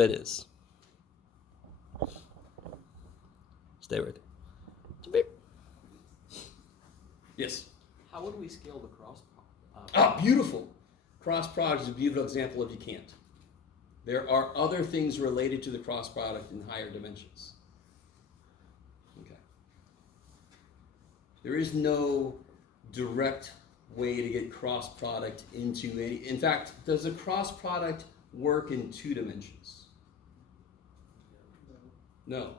it is. Stay right there. Yes? How would we scale the cross? Beautiful. Cross product is a beautiful example if you can't. There are other things related to the cross product in higher dimensions. Okay. There is no direct way to get cross product into any. In fact, does a cross product work in 2 dimensions? No.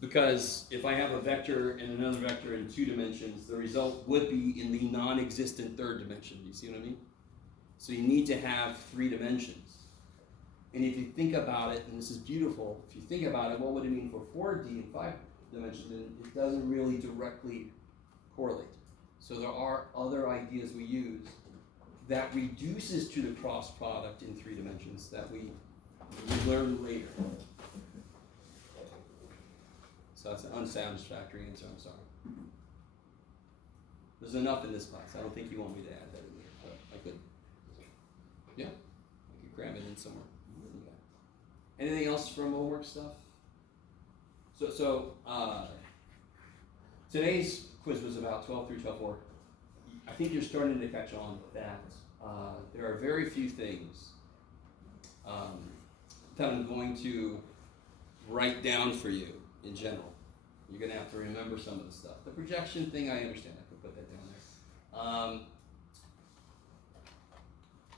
Because if I have a vector and another vector in 2 dimensions, the result would be in the non-existent 3rd dimension. Do you see what I mean? So you need to have 3 dimensions. And if you think about it, and this is beautiful, if you think about it, what would it mean for 4D and 5 dimensions? It doesn't really directly correlate. So there are other ideas we use that reduces to the cross product in 3 dimensions that we learn later. So that's an unsatisfactory answer, I'm sorry. There's enough in this class. I don't think you want me to add that in there, but I could. Yeah, I could cram it in somewhere. Okay. Anything else from homework stuff? So today's quiz was about 12 through 12.4. I think you're starting to catch on that there are very few things that I'm going to write down for you in general. You're going to have to remember some of the stuff. The projection thing, I understand. I could put that down there.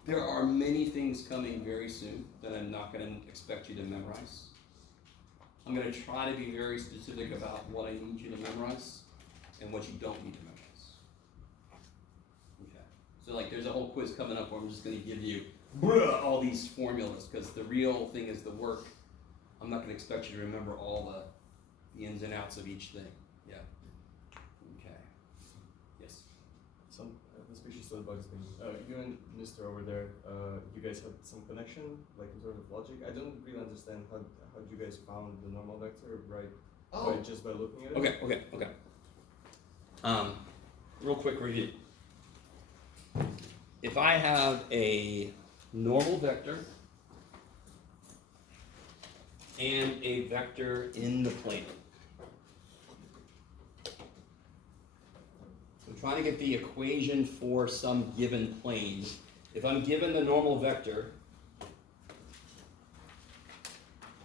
There are many things coming very soon that I'm not going to expect you to memorize. I'm going to try to be very specific about what I need you to memorize and what you don't need to memorize. Okay. So like there's a whole quiz coming up where I'm just going to give you all these formulas because the real thing is the work. I'm not going to expect you to remember all the ins and outs of each thing. Yeah. Okay. Yes. The species that bugs me. You and Mr. over there, you guys had some connection, like in terms of logic. I don't really understand how you guys found the normal vector, right? Right, just by looking at it. Okay. Real quick review. If I have a normal vector and a vector in the plane. I'm trying to get the equation for some given plane. If I'm given the normal vector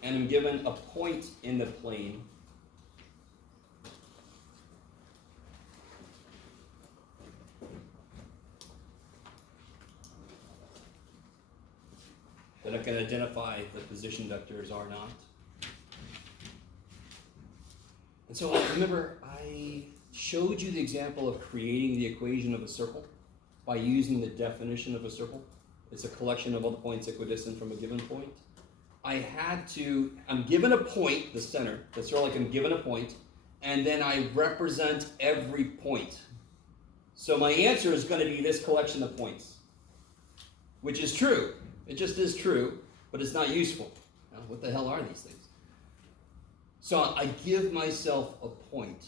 and I'm given a point in the plane, that I can identify the position vectors are not. And so remember, I showed you the example of creating the equation of a circle by using the definition of a circle. It's a collection of all the points equidistant from a given point. I'm given a point, the center, that's sort of like I'm given a point, and then I represent every point. So my answer is going to be this collection of points, which is true. It just is true, but it's not useful. Now, what the hell are these things? So I give myself a point,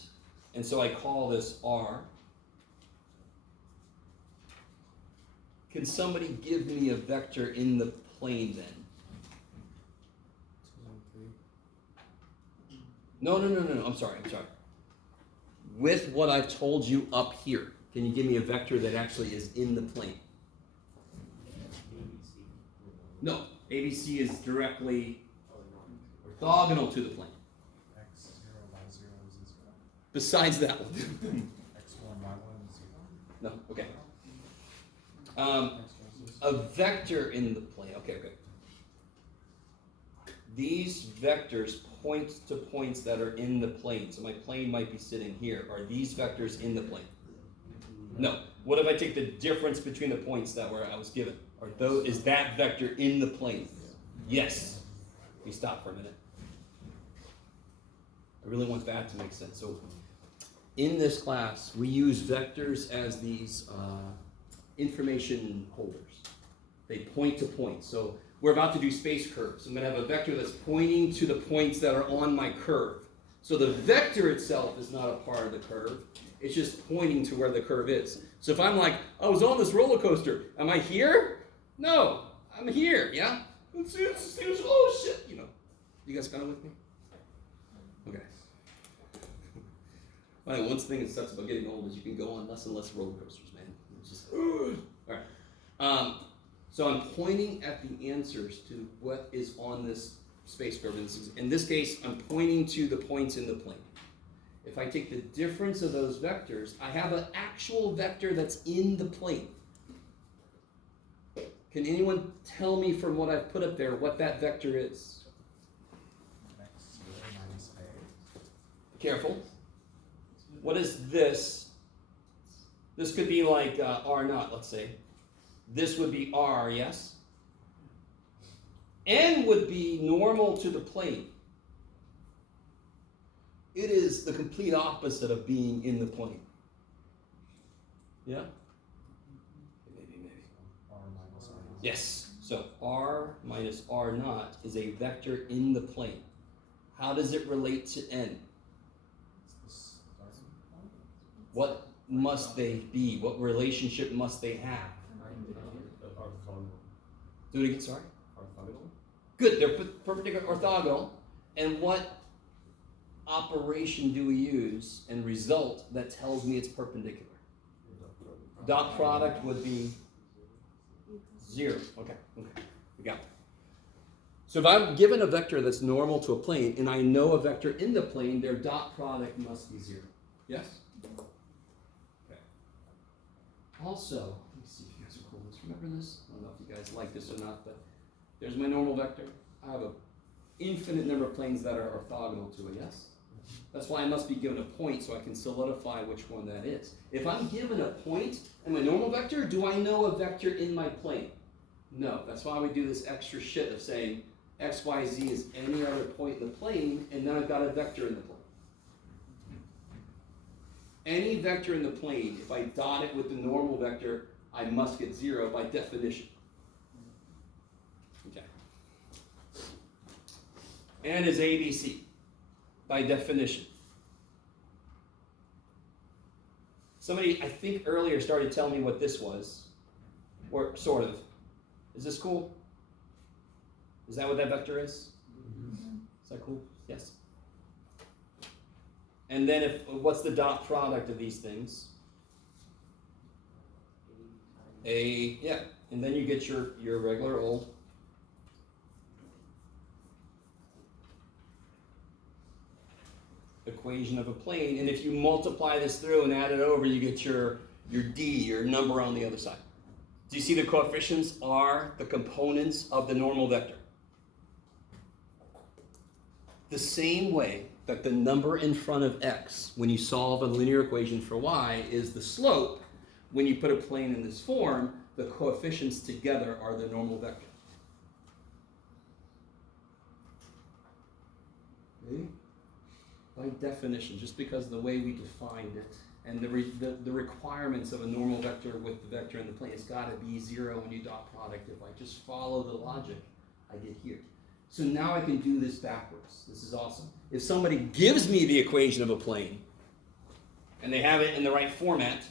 and so I call this R. Can somebody give me a vector in the plane then? No, I'm sorry. With what I've told you up here, can you give me a vector that actually is in the plane? No, ABC is directly orthogonal to the plane. X0, Y0 is 0. Besides that one. X1, Y1 is 0. No, okay. A vector in the plane. Okay. These vectors point to points that are in the plane. So my plane might be sitting here. Are these vectors in the plane? No. What if I take the difference between the points that I was given? Is that vector in the plane? Yes. Let me stop for a minute. I really want that to make sense. So in this class, we use vectors as these information holders. They point to points. So we're about to do space curves. I'm going to have a vector that's pointing to the points that are on my curve. So the vector itself is not a part of the curve. It's just pointing to where the curve is. So if I'm like, I was on this roller coaster, am I here? No, I'm here, yeah? Oh shit, you know. You guys kind of with me? Okay. Well, one thing that sucks about getting old is you can go on less and less roller coasters, man. It's just, all right. So I'm pointing at the answers to what is on this space curve. In this case, I'm pointing to the points in the plane. If I take the difference of those vectors, I have an actual vector that's in the plane. Can anyone tell me from what I've put up there what that vector is? X0 minus A. Careful. What is this? This could be like R naught, let's say. This would be R, yes? N would be normal to the plane. It is the complete opposite of being in the plane. Yeah? Maybe. R minus R naught. Yes. So R minus R naught is a vector in the plane. How does it relate to N? Is this starting point? What must they be? What relationship must they have? Orthogonal. Do it again, sorry. Orthogonal? Good, they're perpendicular orthogonal. And what operation do we use and result that tells me it's perpendicular? Dot product would be 0. Okay, we got it. So if I'm given a vector that's normal to a plane and I know a vector in the plane, their dot product must be 0. Yes? Okay. Also, let me see if you guys are cool with this. Remember this? I don't know if you guys like this or not, but there's my normal vector. I have an infinite number of planes that are orthogonal to it, yes? That's why I must be given a point so I can solidify which one that is. If I'm given a point and my normal vector, do I know a vector in my plane? No. That's why we do this extra shit of saying x, y, z is any other point in the plane, and then I've got a vector in the plane. Any vector in the plane, if I dot it with the normal vector, I must get 0 by definition. Okay. N is ABC by definition. Somebody, I think earlier, started telling me what this was, or sort of. Is this cool? Is that what that vector is? Is that cool? Yes. And then what's the dot product of these things? Yeah. And then you get your regular old equation of a plane, and if you multiply this through and add it over, you get your D, your number on the other side. Do you see the coefficients are the components of the normal vector? The same way that the number in front of x, when you solve a linear equation for y, is the slope, when you put a plane in this form, the coefficients together are the normal vector. Okay? By definition, just because of the way we defined it, and the requirements of a normal vector with the vector in the plane, it's got to be 0 when you dot product. If I just follow the logic, I get here. So now I can do this backwards. This is awesome. If somebody gives me the equation of a plane, and they have it in the right format,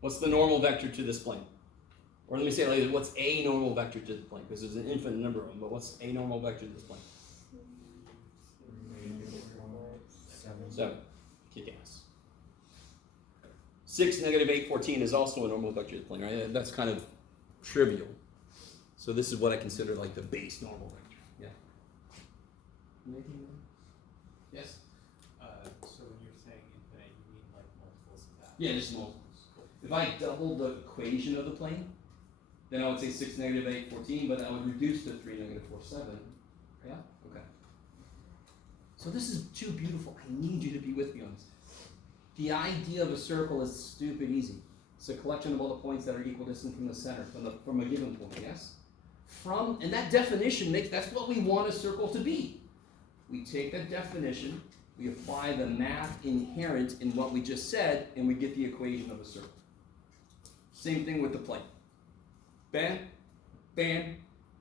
what's the normal vector to this plane? Or let me say it like this, what's a normal vector to the plane? Because there's an infinite number of them, but what's a normal vector to this plane? 7. Kick ass. 6, negative 8, 14 is also a normal vector to the plane, right? That's kind of trivial. So this is what I consider like the base normal vector. Yeah. Yes? So when you're saying infinite, you mean like multiples of that? Yeah, just multiples. If I double the equation of the plane, then I would say 6, negative 8, 14, but I would reduce to 3, negative 4, 7. Yeah? Okay. So this is too beautiful. I need you to be with me on this. The idea of a circle is stupid easy. It's a collection of all the points that are equidistant from the center, from a given point, yes? And that definition that's what we want a circle to be. We take that definition, we apply the math inherent in what we just said, and we get the equation of a circle. Same thing with the plane. Bam, bam,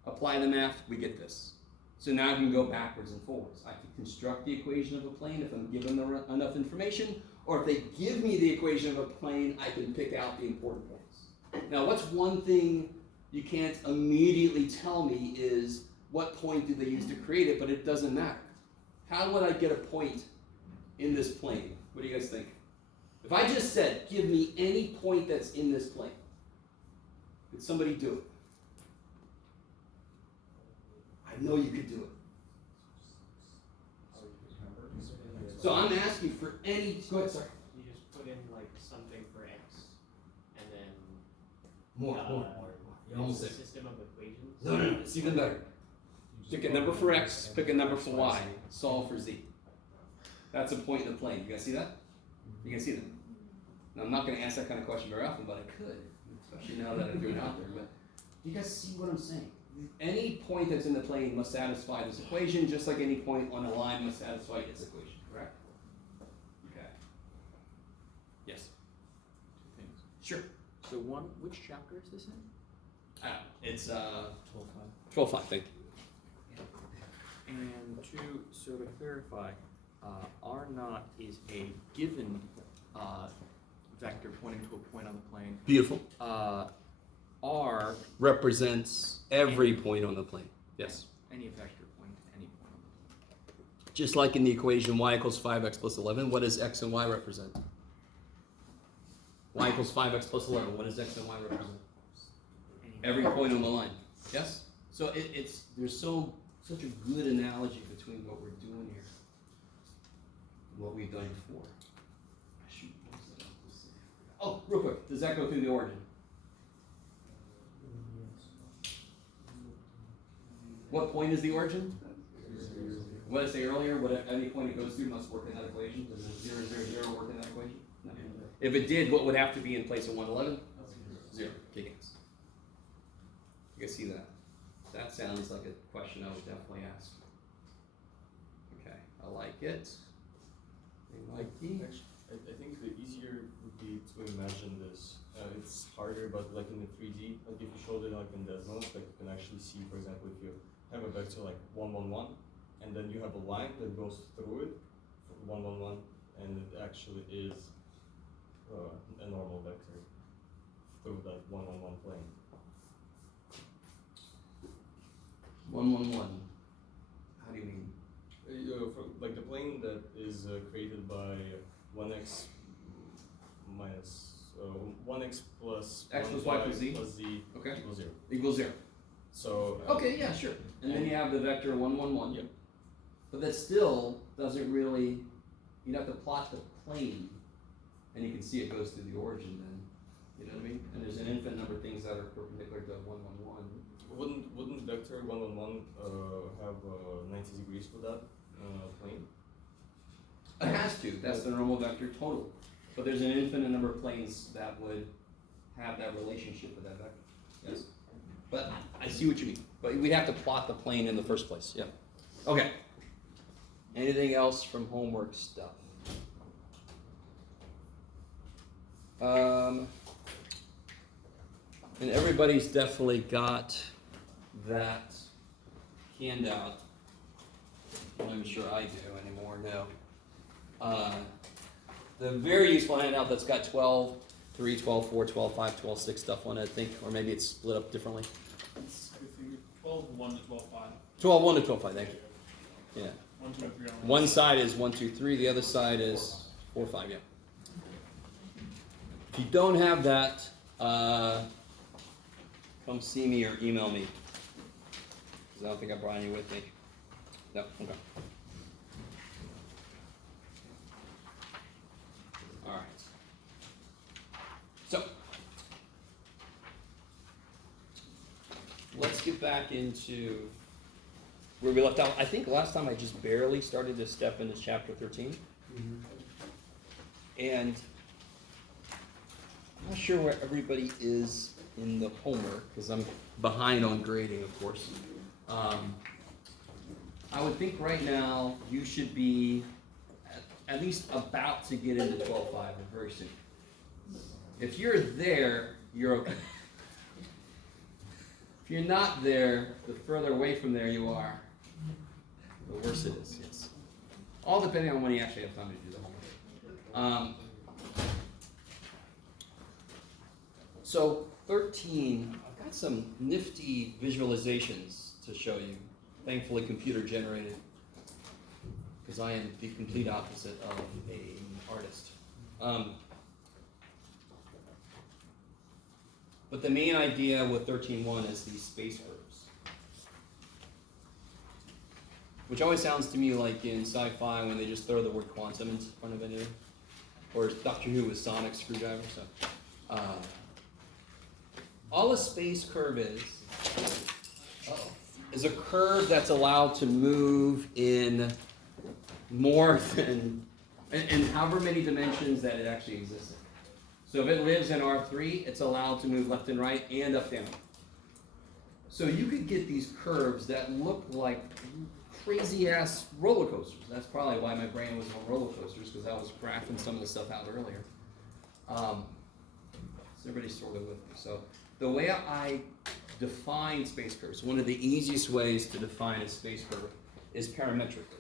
apply the math, we get this. So now I can go backwards and forwards. I can construct the equation of a plane if I'm given enough information, or if they give me the equation of a plane, I can pick out the important points. Now, what's one thing you can't immediately tell me is what point did they use to create it, but it doesn't matter. How would I get a point in this plane? What do you guys think? If I just said, give me any point that's in this plane, could somebody do it? I know you could do it. So I'm asking for any, go ahead, sorry. You just put in like something for x, and then More. You almost it's there. a system of equations. No, it's even better. Pick a number for x, pick a number for y, solve for z. That's a point in the plane. You guys see that? You can see that. Now, I'm not going to ask that kind of question very often, but I could, especially now that I threw it out there. But do you guys see what I'm saying? Any point that's in the plane must satisfy this equation, just like any point on a line must satisfy its equation, correct? Okay. Yes? Two things. Sure. So which chapter is this in? It's 12.5. 12.5, thank you. And so to clarify, R naught is a given vector pointing to a point on the plane. Beautiful. R, Represents every point on the plane. Yes. any vector pointing to any point on the plane. Just like in the equation y equals 5x plus 11, what does x and y represent? Y equals 5x plus 11, what does x and y represent? Every point on the line. Yes? So there's such a good analogy between what we're doing here and what we've done before. Shoot, what was that I was gonna say? Oh, real quick, does that go through the origin? What point is the origin? What did I say earlier? What any point it goes through must work in that equation. Does it 0, 0, 0 work in that equation? No. If it did, what would have to be in place of 111? 0. Kick ass. You guys see that? That sounds like a question I would definitely ask. Okay, I like it. Hey, Mikey. Actually, I think the easier would be to imagine this. It's harder, but like in the 3D, like if you showed it like in Desmos, like you can actually see, for example, if you have a vector like 1, 1, 1, and then you have a line that goes through it, 1, 1, 1, and it actually is a normal vector through that 1, 1, 1 plane. 1, 1, 1. How do you mean? Like the plane that is created by 1x minus 1x plus X 1 plus y plus z? plus z Okay. equals 0. Equals 0. So Okay, yeah, sure. And then you have the vector 1, 1, 1. Yep. But that still doesn't really, you'd have to plot the plane, and you can see it goes through the origin then. You know what I mean? And there's an infinite number of things that are perpendicular to 1, 1, 1. wouldn't vector 1, 1, 1 have 90 degrees for that plane? It has to. That's the normal vector total. But there's an infinite number of planes that would have that relationship with that vector. Yes? But I see what you mean. But we'd have to plot the plane in the first place. Yeah. Okay. Anything else from homework stuff? And everybody's definitely got that handout. I'm sure I do anymore, no. The very useful handout that's got 12, 3, 12, 4, 12, 5, 12, 6 stuff on it, I think, or maybe it's split up differently. It's 12, 1 to 12, 5. 12, 1 to 12, 5, thank you. Yeah. 1, 2, 3 on One side is 1, 2, 3, the other side is 4, 5, yeah. If you don't have that, come see me or email me. Because I don't think I brought any with me. No, okay. All right. So, let's get back into where we left out. I think last time I just barely started to step into chapter 13. And I'm not sure where everybody is in the homework, because I'm behind on grading, of course. I would think right now you should be at least about to get into 12.5 very soon. If you're there, you're okay. If you're not there, the further away from there you are, the worse it is, yes. All depending on when you actually have time to do the So 13, I've got some nifty visualizations to show you. Thankfully computer generated, because I am the complete opposite of an artist. But the main idea with 13.1 is these space curves, which always sounds to me like in sci-fi when they just throw the word quantum in front of anything, or Doctor Who with sonic screwdriver. So, all a space curve is a curve that's allowed to move in more than, and however many dimensions that it actually exists in. So if it lives in R3, it's allowed to move left and right and up down. So you could get these curves that look like crazy ass roller coasters. That's probably why my brain was on roller coasters, because I was graphing some of the stuff out earlier. So everybody's sort of with me. So the way I define space curves, one of the easiest ways to define a space curve is parametrically.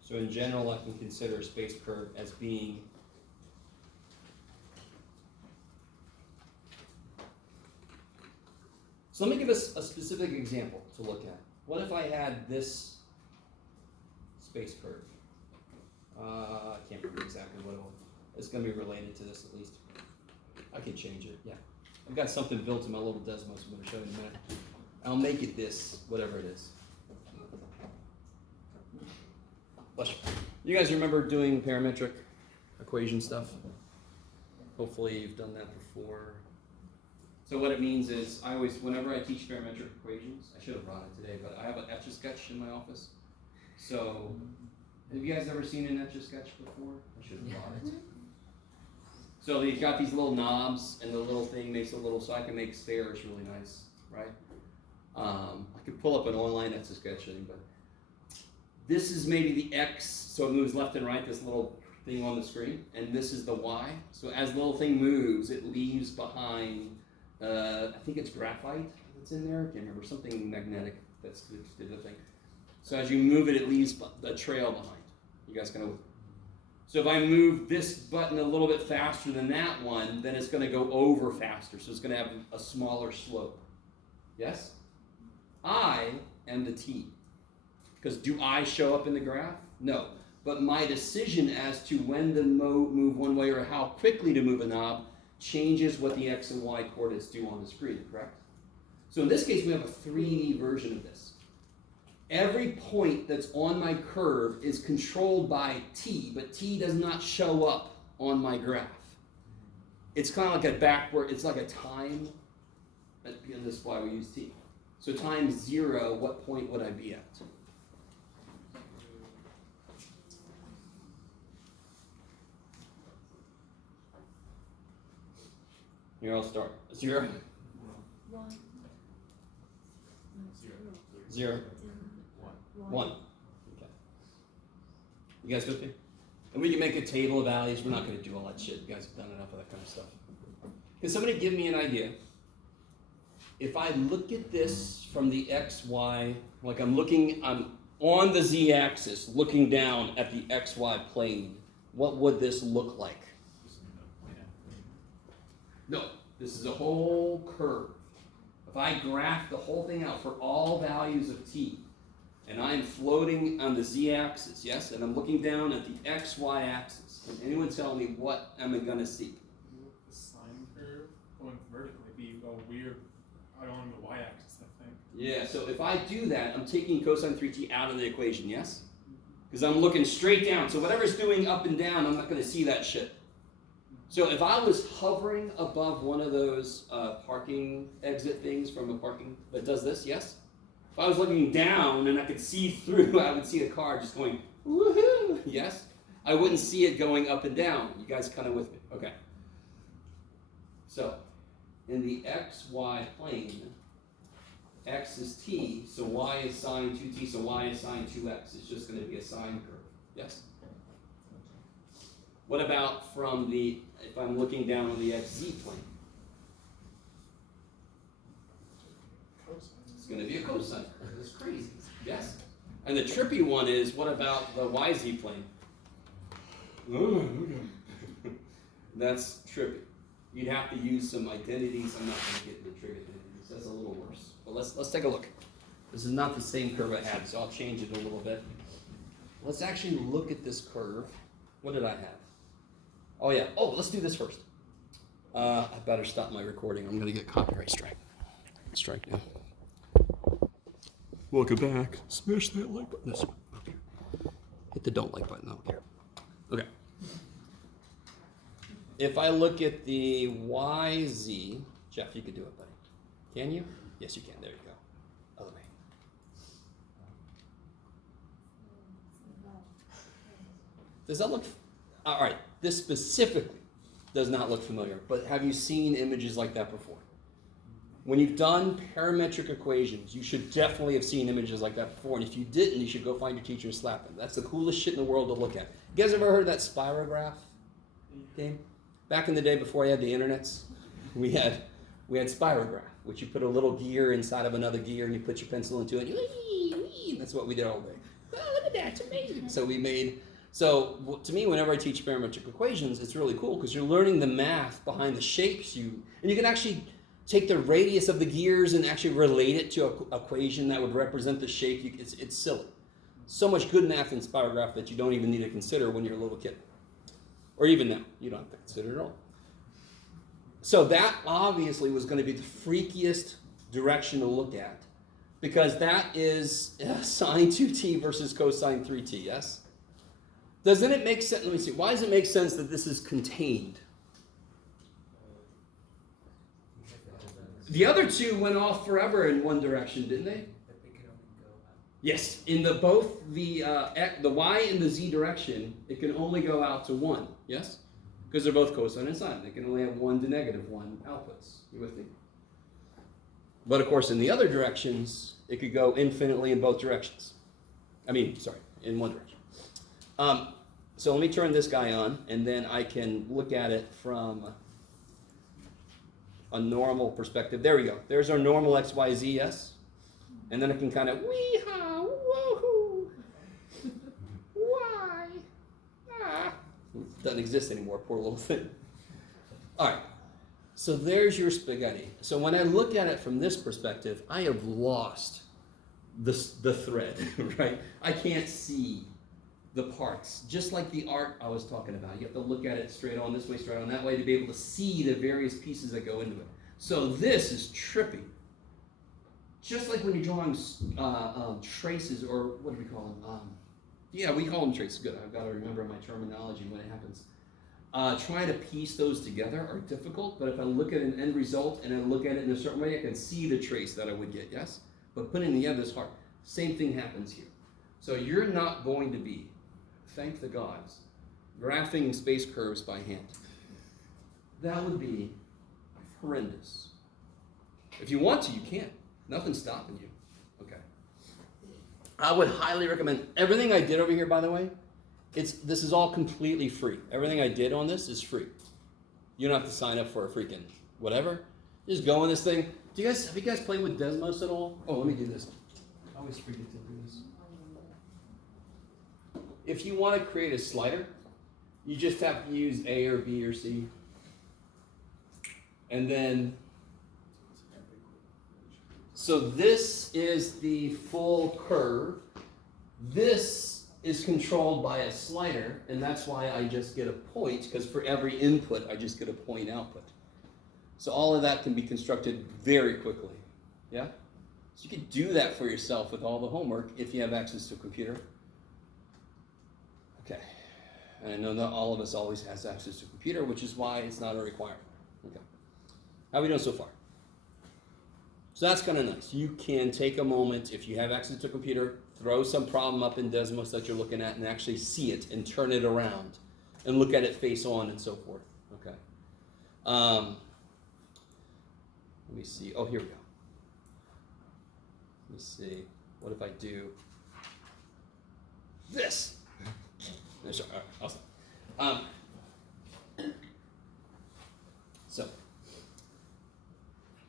So in general, I can consider a space curve as being so let me give us a specific example to look at. What if I had this space curve? I can't remember exactly what it was. It's going to be related to this at least. I can change it, yeah. I've got something built in my little Desmos I'm going to show you in a minute. I'll make it this, whatever it is. Bless you. You guys remember doing parametric equation stuff? Hopefully you've done that before. So what it means is, whenever I teach parametric equations, I should have brought it today, but I have an Etch-a-Sketch in my office. So, have you guys ever seen an Etch-a-Sketch before? I should have brought it. So you've got these little knobs, and the little thing makes a little, so I can make stairs really nice, right? I could pull up an online Etch-a-Sketch thing, but this is maybe the X, so it moves left and right, this little thing on the screen, and this is the Y. So as the little thing moves, it leaves behind, I think it's graphite that's in there, I can't remember, something magnetic that's the thing. So as you move it, it leaves a trail behind. You guys kind of, so if I move this button a little bit faster than that one, then it's going to go over faster, so it's going to have a smaller slope. Yes? I am the T. Because do I show up in the graph? No. But my decision as to when to move one way or how quickly to move a knob changes what the X and Y coordinates do on the screen, correct? So in this case, we have a 3D version of this. Every point that's on my curve is controlled by T, but T does not show up on my graph. It's kind of like a backward, it's like a time, and this is why we use T. So time 0, what point would I be at? Here, I'll start. 0. 0. 1. Okay. You guys with me? And we can make a table of values. We're not going to do all that shit. You guys have done enough of that kind of stuff. Can somebody give me an idea? If I look at this from the X, Y, like I'm on the Z-axis, looking down at the XY plane, what would this look like? No, this is a whole curve. If I graph the whole thing out for all values of t, and I'm floating on the z-axis, yes, and I'm looking down at the x-y axis, can anyone tell me what am I going to see? The sine curve going vertically be a weird on the y-axis, I think. Yeah, so if I do that, I'm taking cosine 3t out of the equation, yes? Because I'm looking straight down, so whatever's doing up and down, I'm not going to see that shit. So if I was hovering above one of those parking exit things from a parking that does this, yes? If I was looking down and I could see through, I would see a car just going, woohoo, yes? I wouldn't see it going up and down. You guys kind of with me? Okay. So, in the xy plane, x is t, so y is sine 2t, so y is sine 2x. It's just going to be a sine curve, yes? What about from the, if I'm looking down on the xz plane? It's going to be a cosine curve. That's crazy. Yes? And the trippy one is, what about the YZ plane? That's trippy. You'd have to use some identities. I'm not going to get into trig identities. That's a little worse. But let's take a look. This is not the same curve I had, so I'll change it a little bit. Let's actually look at this curve. What did I have? Oh yeah. Oh, let's do this first. I better stop my recording. I'm going to get copyright strike now. Welcome back. Smash that like button. This one. Okay. Hit the don't like button. I don't care. Okay. If I look at the YZ, Jeff, you can do it, buddy. Can you? Yes, you can. There you go. Other way. Does that look? All right. This specifically does not look familiar, but have you seen images like that before? When you've done parametric equations, you should definitely have seen images like that before, and if you didn't, you should go find your teacher and slap them. That's the coolest shit in the world to look at. You guys ever heard of that spirograph game? Back in the day before I had the internets, we had spirograph, which you put a little gear inside of another gear, and you put your pencil into it, and that's what we did all day. Oh, look at that, it's amazing. So to me, whenever I teach parametric equations, it's really cool because you're learning the math behind the shapes and you can actually take the radius of the gears and actually relate it to an equation that would represent the shape. It's silly. So much good math in spirograph that you don't even need to consider when you're a little kid. Or even now, you don't have to consider it at all. So that obviously was going to be the freakiest direction to look at because that is sine 2t versus cosine 3t, yes? Doesn't it make sense? Let me see. Why does it make sense that this is contained? The other two went off forever in one direction, didn't they? Yes. In both the y and the z direction, it can only go out to 1. Yes? Because they're both cosine and sine. They can only have 1 to -1 outputs. You with me? But of course, in the other directions, it could go infinitely in both directions. In one direction. So let me turn this guy on, and then I can look at it from a normal perspective. There we go. There's our normal x, y, z, yes? And then I can kind of wee-haw, woohoo, why, ah. Doesn't exist anymore, poor little thing. All right, so there's your spaghetti. So when I look at it from this perspective, I have lost the thread, right? I can't see the parts, just like the art I was talking about. You have to look at it straight on this way, straight on that way to be able to see the various pieces that go into it. So this is trippy. Just like when you're drawing traces, or what do we call them? Yeah, we call them traces. Good, I've got to remember my terminology when it happens. Trying to piece those together are difficult, but if I look at an end result and I look at it in a certain way, I can see the trace that I would get, yes? But putting it together is hard. Same thing happens here. So you're not going to be, thank the gods, graphing space curves by hand. That would be horrendous. If you want to, you can. Nothing's stopping you. Okay. I would highly recommend everything I did over here, by the way. This is all completely free. Everything I did on this is free. You don't have to sign up for a freaking whatever. Just go on this thing. Have you guys played with Desmos at all? Oh, let me do this. I always forget to do this. If you want to create a slider, you just have to use A or B or C. And then, so this is the full curve. This is controlled by a slider, and that's why I just get a point, because for every input, I just get a point output. So all of that can be constructed very quickly, yeah? So you can do that for yourself with all the homework if you have access to a computer. Okay, and I know not all of us always has access to a computer, which is why it's not a requirement. Okay, how are we doing so far? So that's kind of nice. You can take a moment, if you have access to a computer, throw some problem up in Desmos that you're looking at and actually see it and turn it around and look at it face on and so forth. Okay. Let me see. Oh, here we go. Let me see. What if I do this? No, sorry. All right, I'll stop. So,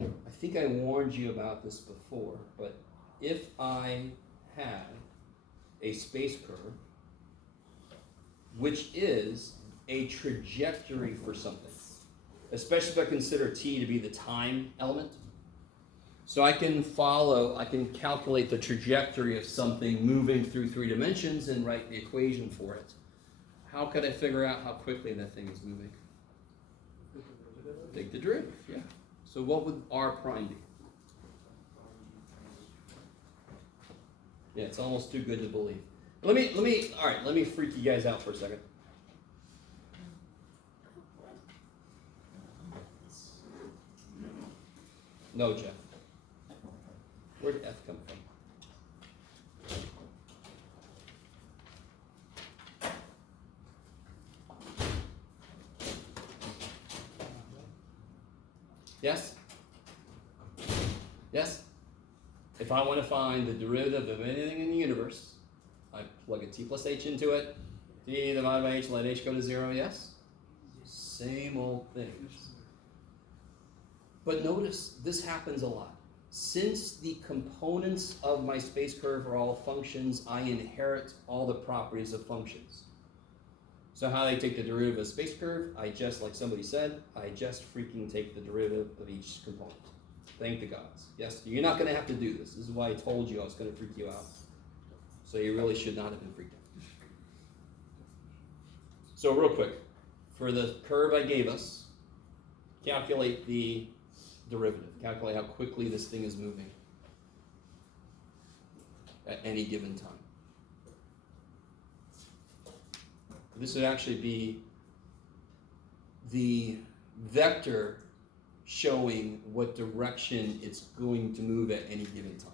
I think I warned you about this before, but if I had a space curve, which is a trajectory for something, especially if I consider t to be the time element. So I can calculate the trajectory of something moving through 3 dimensions and write the equation for it. How could I figure out how quickly that thing is moving? Take the derivative, yeah. So what would r prime be? Yeah, it's almost too good to believe. Let me freak you guys out for a second. No, Jeff. Where did F come from? Yes? Yes? If I want to find the derivative of anything in the universe, I plug a t plus h into it, t divided by h, let h go to 0, yes? Same old things. But notice, this happens a lot. Since the components of my space curve are all functions, I inherit all the properties of functions. So how do I take the derivative of a space curve? I just, like somebody said, I just freaking take the derivative of each component. Thank the gods. Yes, you're not going to have to do this. This is why I told you I was going to freak you out. So you really should not have been freaked out. So real quick, for the curve I gave us, calculate the derivative. Calculate how quickly this thing is moving at any given time. This would actually be the vector showing what direction it's going to move at any given time.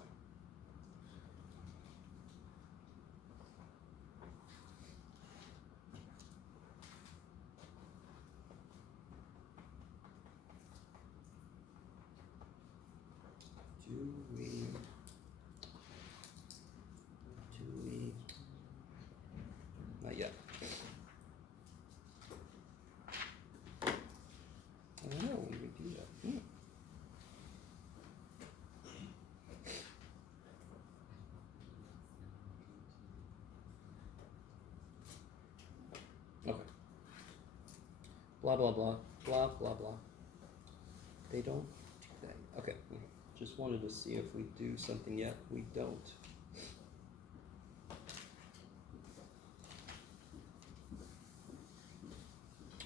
Not yet. I don't know when we do that. Okay. Blah, blah, blah, blah, blah, blah. They don't do that. Okay. Just wanted to see if we do something yet. We don't.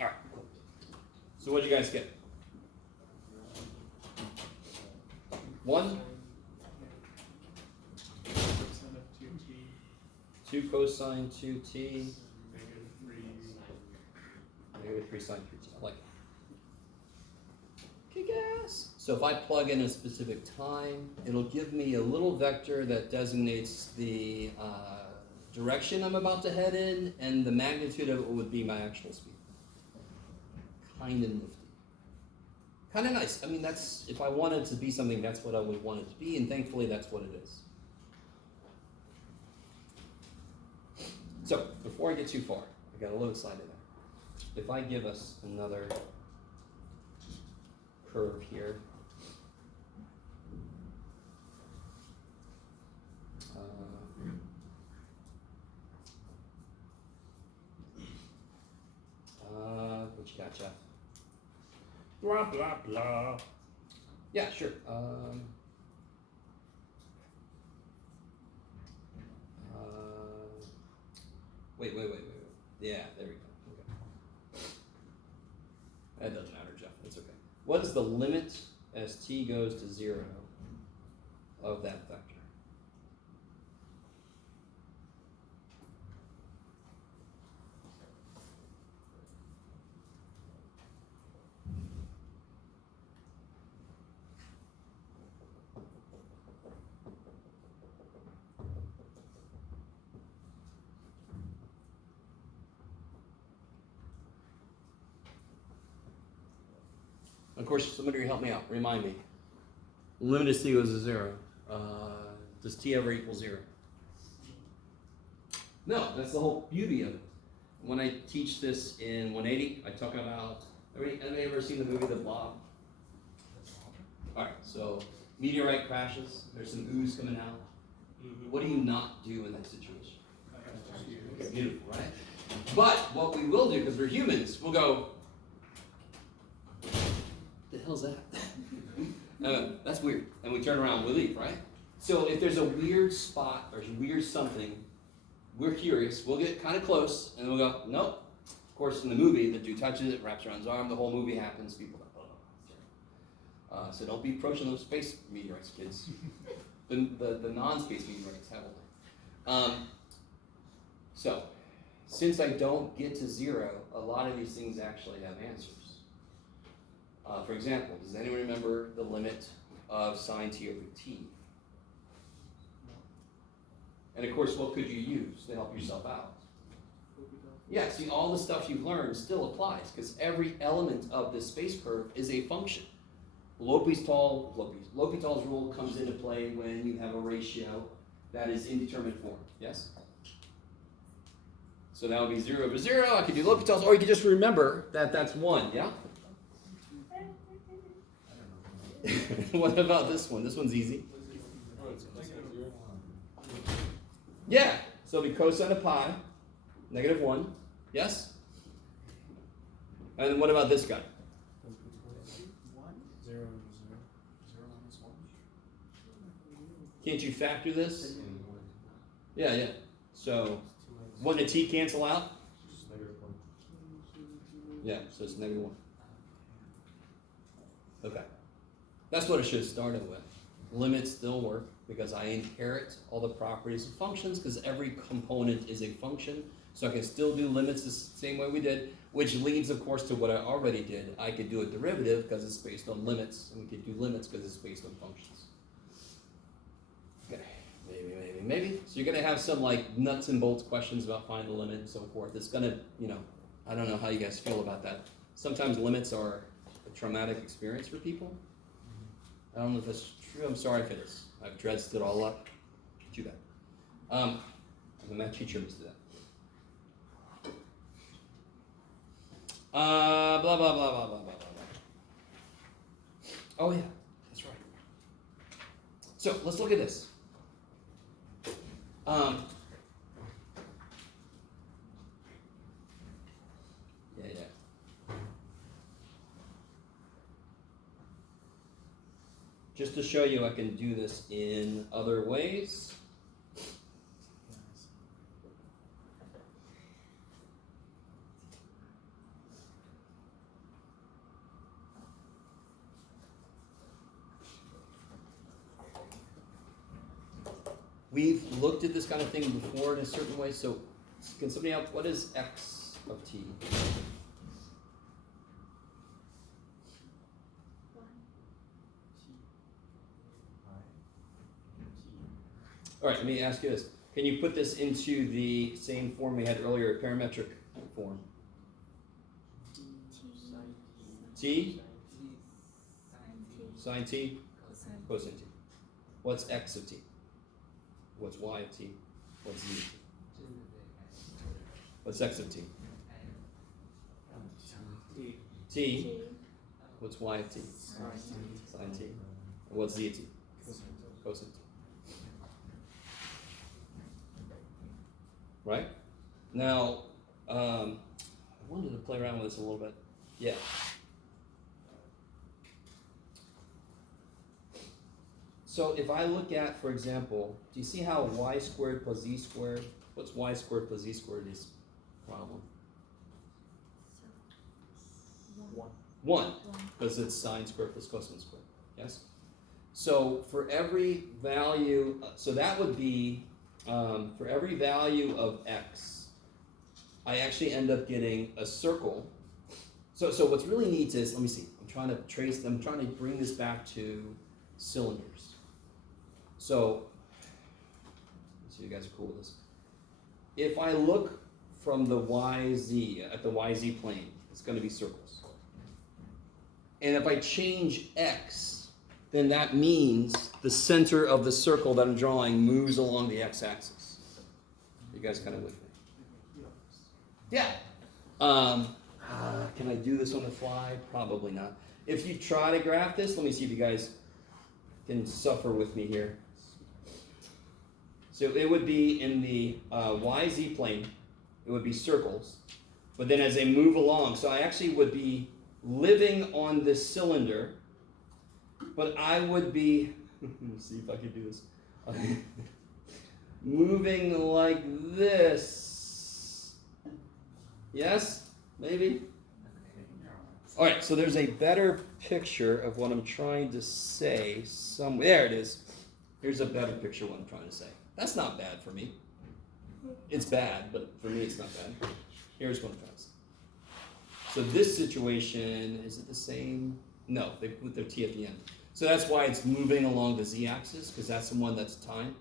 All right, cool. So what'd you guys get? 1? 2 cosine 2t. Negative 3 sine 3t. I like it. Kick ass. So if I plug in a specific time, it'll give me a little vector that designates the direction I'm about to head in, and the magnitude of it would be my actual speed. Kind of nifty. Kind of nice. I mean, that's, if I wanted to be something, that's what I would want it to be, and thankfully that's what it is. So, before I get too far, I got a little excited there. If I give us another curve here, what you got, Jeff? Blah blah blah. Yeah, sure. Wait. Yeah, there we go. Okay. That doesn't matter, Jeff. That's okay. What is the limit as t goes to 0 of that vector? Of course, somebody help me out. Remind me. Limit as t goes to 0. Does t ever equal 0? No, that's the whole beauty of it. When I teach this in 180, I talk about, anybody ever seen the movie The Blob? Alright, so meteorite crashes, there's some ooze coming out. What do you not do in that situation? It's beautiful, right? But what we will do, because we're humans, we'll go, the hell's that? That's weird. And we turn around and we leave, right? So if there's a weird spot or weird something, we're curious. We'll get kind of close and we'll go, nope. Of course, in the movie, the dude touches it, wraps around his arm, the whole movie happens. People go, oh. So don't be approaching those space meteorites, kids. the non-space meteorites have one. So, since I don't get to zero, a lot of these things actually have answers. For example, does anyone remember the limit of sine t over t? And of course, what could you use to help yourself out? Yeah, see, all the stuff you've learned still applies because every element of this space curve is a function. L'Hopital's rule comes into play when you have a ratio that is indeterminate form, yes? So that would be 0 over 0. I could do L'Hopital's, or you could just remember that that's 1, yeah? What about this one? This one's easy. Yeah, so it'll be cosine of pi, -1, yes? And then what about this guy? 0, 0, 0 minus 1. Can't you factor this? Yeah. So 1 to t cancel out? Just -1. Yeah, so it's -1. Okay. That's what it should have started with. Limits still work because I inherit all the properties of functions because every component is a function. So I can still do limits the same way we did, which leads, of course, to what I already did. I could do a derivative because it's based on limits, and we could do limits because it's based on functions. Okay, maybe. So you're going to have some like nuts and bolts questions about finding the limit and so forth. It's going to, I don't know how you guys feel about that. Sometimes limits are a traumatic experience for people. I don't know if that's true. I'm sorry if it is. I've dreadsed it all up. Too bad. I'm a math teacher must do that. Blah, blah, blah, blah, blah, blah, blah. Oh, yeah. That's right. So, let's look at this. Yeah. Just to show you I can do this in other ways. We've looked at this kind of thing before in a certain way, so can somebody help? What is x of t? All right, let me ask you this. Can you put this into the same form we had earlier, parametric form? T? Sine t? Cosine t. What's x of t? What's y of t? What's z of t? What's x of t? T. What's y of t? Sine t. And what's z of t? Cosine t. Right? Now, I wanted to play around with this a little bit. Yeah. So if I look at, for example, do you see how y squared plus z squared, what's y squared plus z squared is problem? 1, because it's sine squared plus cosine squared, yes? So for every value, so that would be, for every value of x, I actually end up getting a circle. So what's really neat is, let me see, I'm trying to bring this back to cylinders. So you guys are cool with this. If I look from the YZ, at the YZ plane, it's going to be circles. And if I change x, then that means the center of the circle that I'm drawing moves along the x-axis. You guys kind of with me? Yeah. Can I do this on the fly? Probably not. If you try to graph this, let me see if you guys can suffer with me here. So it would be in the YZ plane, it would be circles. But then as they move along, so I actually would be living on this cylinder, but I would be, let's see if I can do this, moving like this. Yes? Maybe? All right, so there's a better picture of what I'm trying to say somewhere. There it is. Here's a better picture of what I'm trying to say. That's not bad for me. It's bad, but for me it's not bad. Here's what I'm trying to say. So this situation, is it the same? No, they put their t at the end. So that's why it's moving along the z-axis, because that's the one that's time.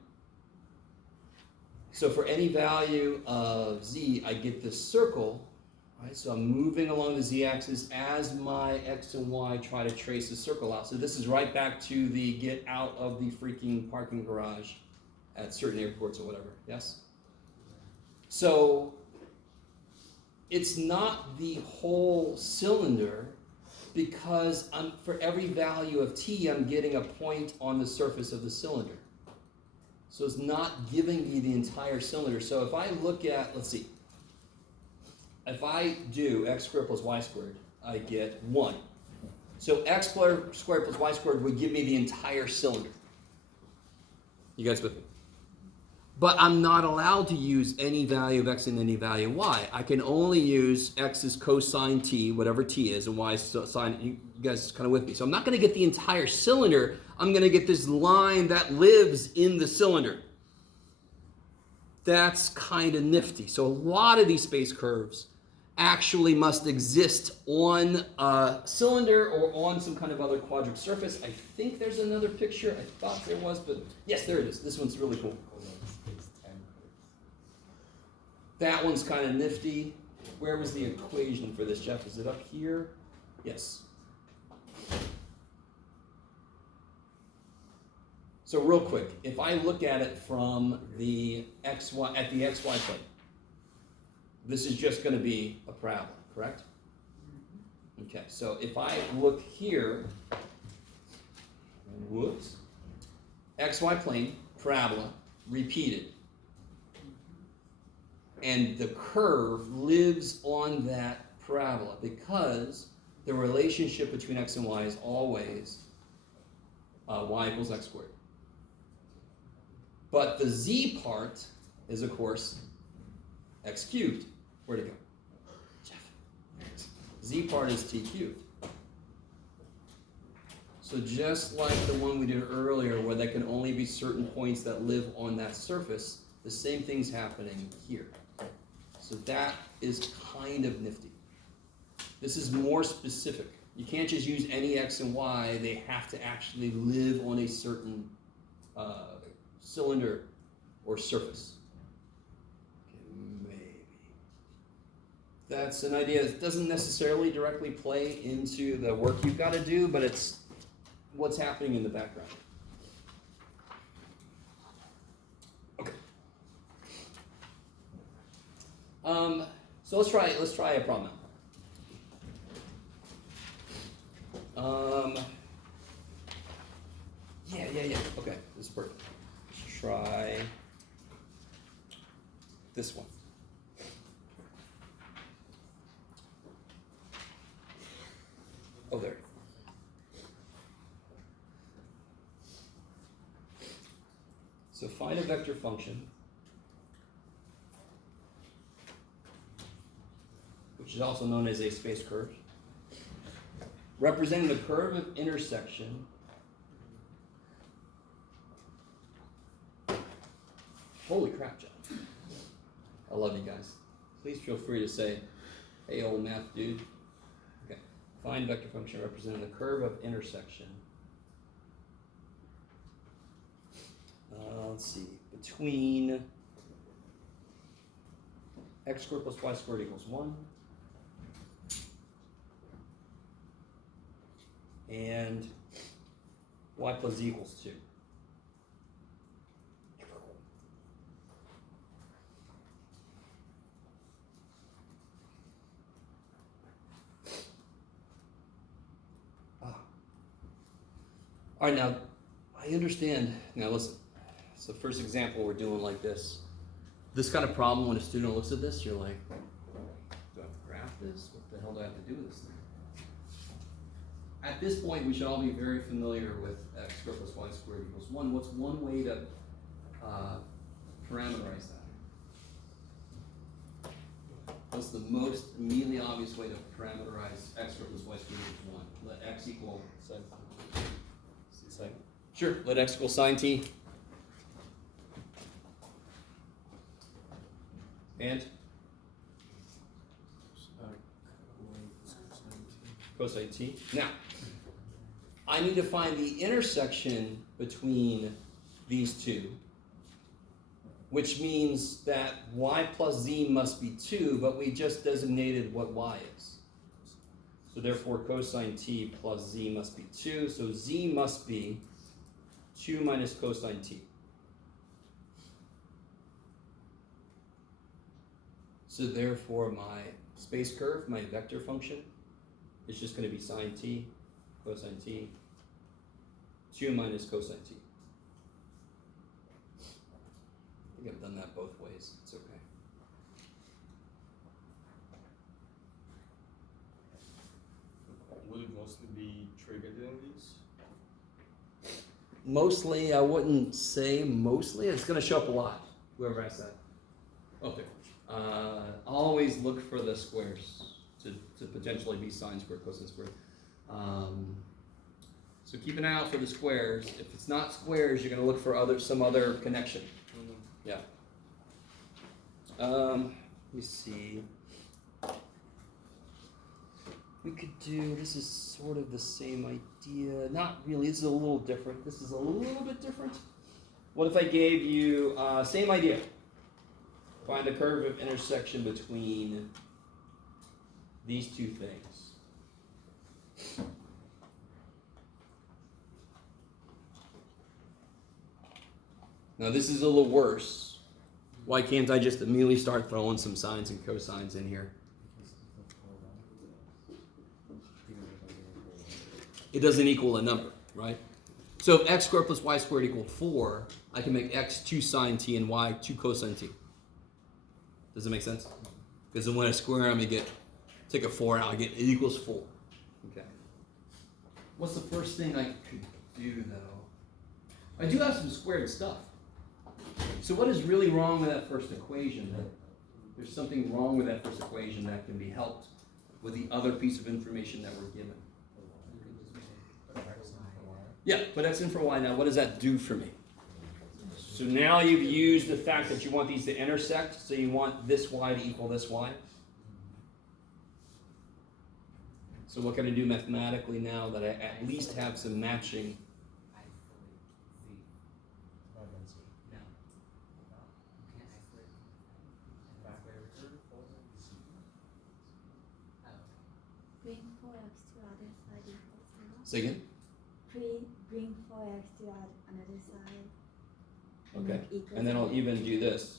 So for any value of z, I get this circle, right? So I'm moving along the z-axis as my x and y try to trace the circle out. So this is right back to the get out of the freaking parking garage at certain airports or whatever, yes? So it's not the whole cylinder, because for every value of t, I'm getting a point on the surface of the cylinder. So it's not giving me the entire cylinder. So if I look at, let's see, if I do x squared plus y squared, I get 1. So x squared plus y squared would give me the entire cylinder. You guys with me? But I'm not allowed to use any value of x and any value of y. I can only use x's cosine t, whatever t is, and y's sine. You guys kind of with me. So I'm not going to get the entire cylinder. I'm going to get this line that lives in the cylinder. That's kind of nifty. So a lot of these space curves actually must exist on a cylinder or on some kind of other quadratic surface. I think there's another picture. I thought there was, but yes, there it is. This one's really cool. That one's kind of nifty. Where was the equation for this, Jeff? Is it up here? Yes. So real quick, if I look at it from the xy, at the xy plane, this is just going to be a parabola, correct? Okay, so if I look here, whoops, xy plane, parabola, repeated. And the curve lives on that parabola because the relationship between x and y is always y equals x squared. But the z part is, of course, x cubed. Where'd it go? Jeff. Z part is t cubed. So just like the one we did earlier where there can only be certain points that live on that surface, the same thing's happening here. So that is kind of nifty. This is more specific. You can't just use any x and y. They have to actually live on a certain cylinder or surface. Okay, maybe. That's an idea that doesn't necessarily directly play into the work you've got to do, but it's what's happening in the background. Okay. So let's try a problem now. Yeah. Okay, this is perfect. Let's try this one. Oh, there. So find a vector function which is also known as a space curve, representing the curve of intersection holy crap, John. I love you guys. Please feel free to say, hey, old math dude. Okay. Find vector function representing the curve of intersection. Let's see. Between x squared plus y squared equals 1 and y plus z equals 2. All right, now I understand. Now listen, it's the first example we're doing like this. this kind of problem, when a student looks at this, you're like, do I have to graph this? What the hell do I have to do with this thing? At this point, we should all be very familiar with x squared plus y squared equals 1. What's one way to parameterize that? What's the most immediately obvious way to parameterize x squared plus y squared equals 1? Let x equal Sine. Sine. Sure, let x equal sine t. And cosine t. Now, I need to find the intersection between these two, which means that y plus z must be 2, but we just designated what y is. So therefore, cosine t plus z must be 2, so z must be 2 minus cosine t. So therefore, my space curve, my vector function, is just going to be sine t, cosine t, 2 minus cosine t. I think I've done that both ways. It's okay. Would it mostly be triggered in these? Mostly, I wouldn't say mostly. It's going to show up a lot. Whoever asked that. Okay. Always look for the squares to potentially be sine squared, cosine squared. So keep an eye out for the squares. If it's not squares, you're going to look for some other connection. Yeah. Let me see. We could do, this is sort of the same idea. Not really, this is a little different. This is a little bit different. What if I gave you, same idea. Find the curve of intersection between these two things. Now this is a little worse. Why can't I just immediately start throwing some sines and cosines in here? It doesn't equal a number, right? So if x squared plus y squared equaled 4, I can make x 2 sine t and y 2 cosine t. Does it make sense? Because then when I square, I'm going to take a 4 out, I get it equals 4. Okay. What's the first thing I could do, though? I do have some squared stuff. So what is really wrong with that first equation? There's something wrong with that first equation that can be helped with the other piece of information that we're given. Yeah, put x in for y now. What does that do for me? So now you've used the fact that you want these to intersect, so you want this y to equal this y. So what can I do mathematically now that I at least have some matching? Bring 4x to other side equals 0. Say again? Bring 4x to another side. And Okay. make equals And then I'll 0. even do this.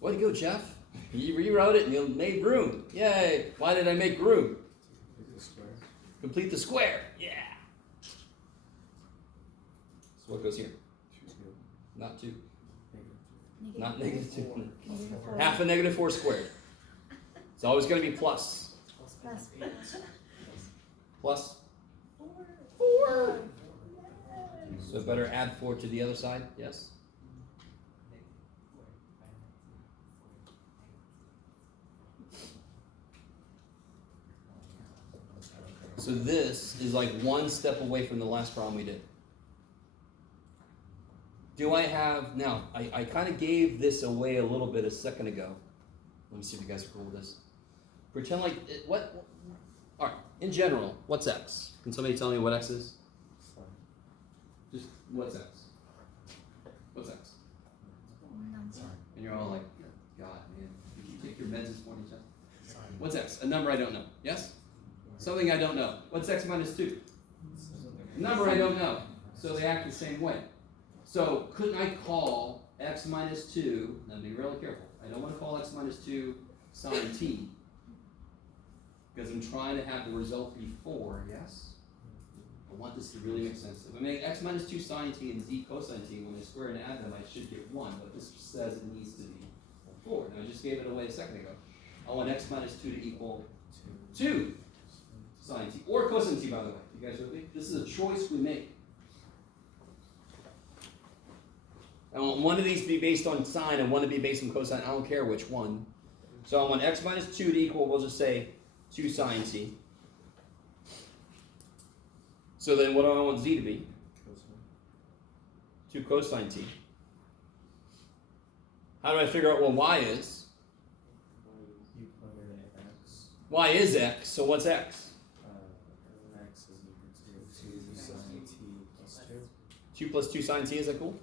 Way to go, Jeff. You rewrote it and you made room. Yay. Why did I make room? Complete the square. Yeah. So what goes here? Not 2. Not negative 2. Negative 4. Half a negative 4 squared. It's always going to be plus. Plus. Plus. 4. So better add 4 to the other side? Yes? So this is like one step away from the last problem we did. Do I have, now, I kind of gave this away a little bit a second ago. Let me see if you guys are cool with this. Pretend like, all right, in general, what's x? Can somebody tell me what x is? Just, what's x? What's x? And you're all like, God, man, did you take your meds this morning, Jeff? What's x? A number I don't know. Yes? Something I don't know. What's x minus 2? A number I don't know. So they act the same way. So couldn't I call x minus 2, now be really careful, I don't want to call x minus 2 sine t, because I'm trying to have the result be 4, yes? I want this to really make sense. If I make x minus 2 sine t and z cosine t, when I square and add them, I should get 1, but this says it needs to be 4. And I just gave it away a second ago. I want x minus 2 to equal 2 sine t, or cosine t, by the way. You guys with me? This is a choice we make. I want one of these to be based on sine and one to be based on cosine. I don't care which one. So I want x minus 2 to equal, we'll just say 2 sine t. So then what do I want z to be? 2 cosine t. How do I figure out what y is? You put in x. Y is x, so what's x? X is equal to 2 sine t plus 2. 2 plus 2 sine t, is that cool?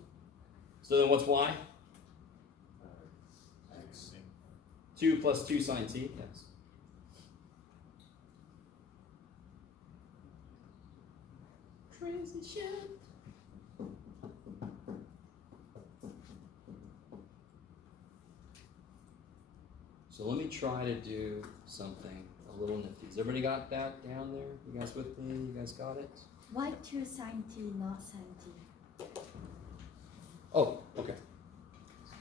So then what's y? X. 2 plus 2 sine t, yes. Crazy shit. So let me try to do something a little nifty. Has everybody got that down there? You guys with me? You guys got it? Why 2 sine t, not sine t? Oh, okay.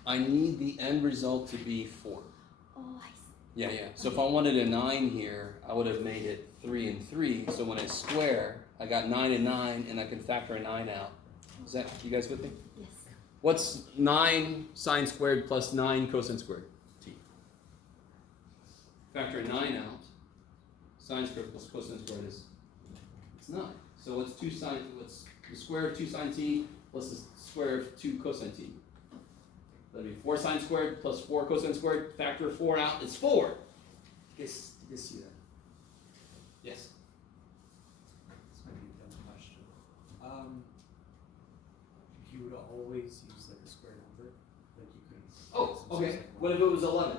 I need the end result to be 4. Oh, I see. Yeah. So if I wanted a 9 here, I would have made it 3 and 3. So when I square, I got 9 and 9, and I can factor a 9 out. Is that, you guys with me? Yes. What's 9 sine squared plus 9 cosine squared? T. Factor a 9 out. Sine squared plus cosine squared is, it's 9. So what's the square of 2 sine t plus the square of 2 cosine t? That'd be 4 sine squared plus 4 cosine squared. Factor 4 out, it's 4. You guys see that? Yes? This might be a dumb question. You would always use like a square number, like you couldn't. Oh, okay. What if it was 11?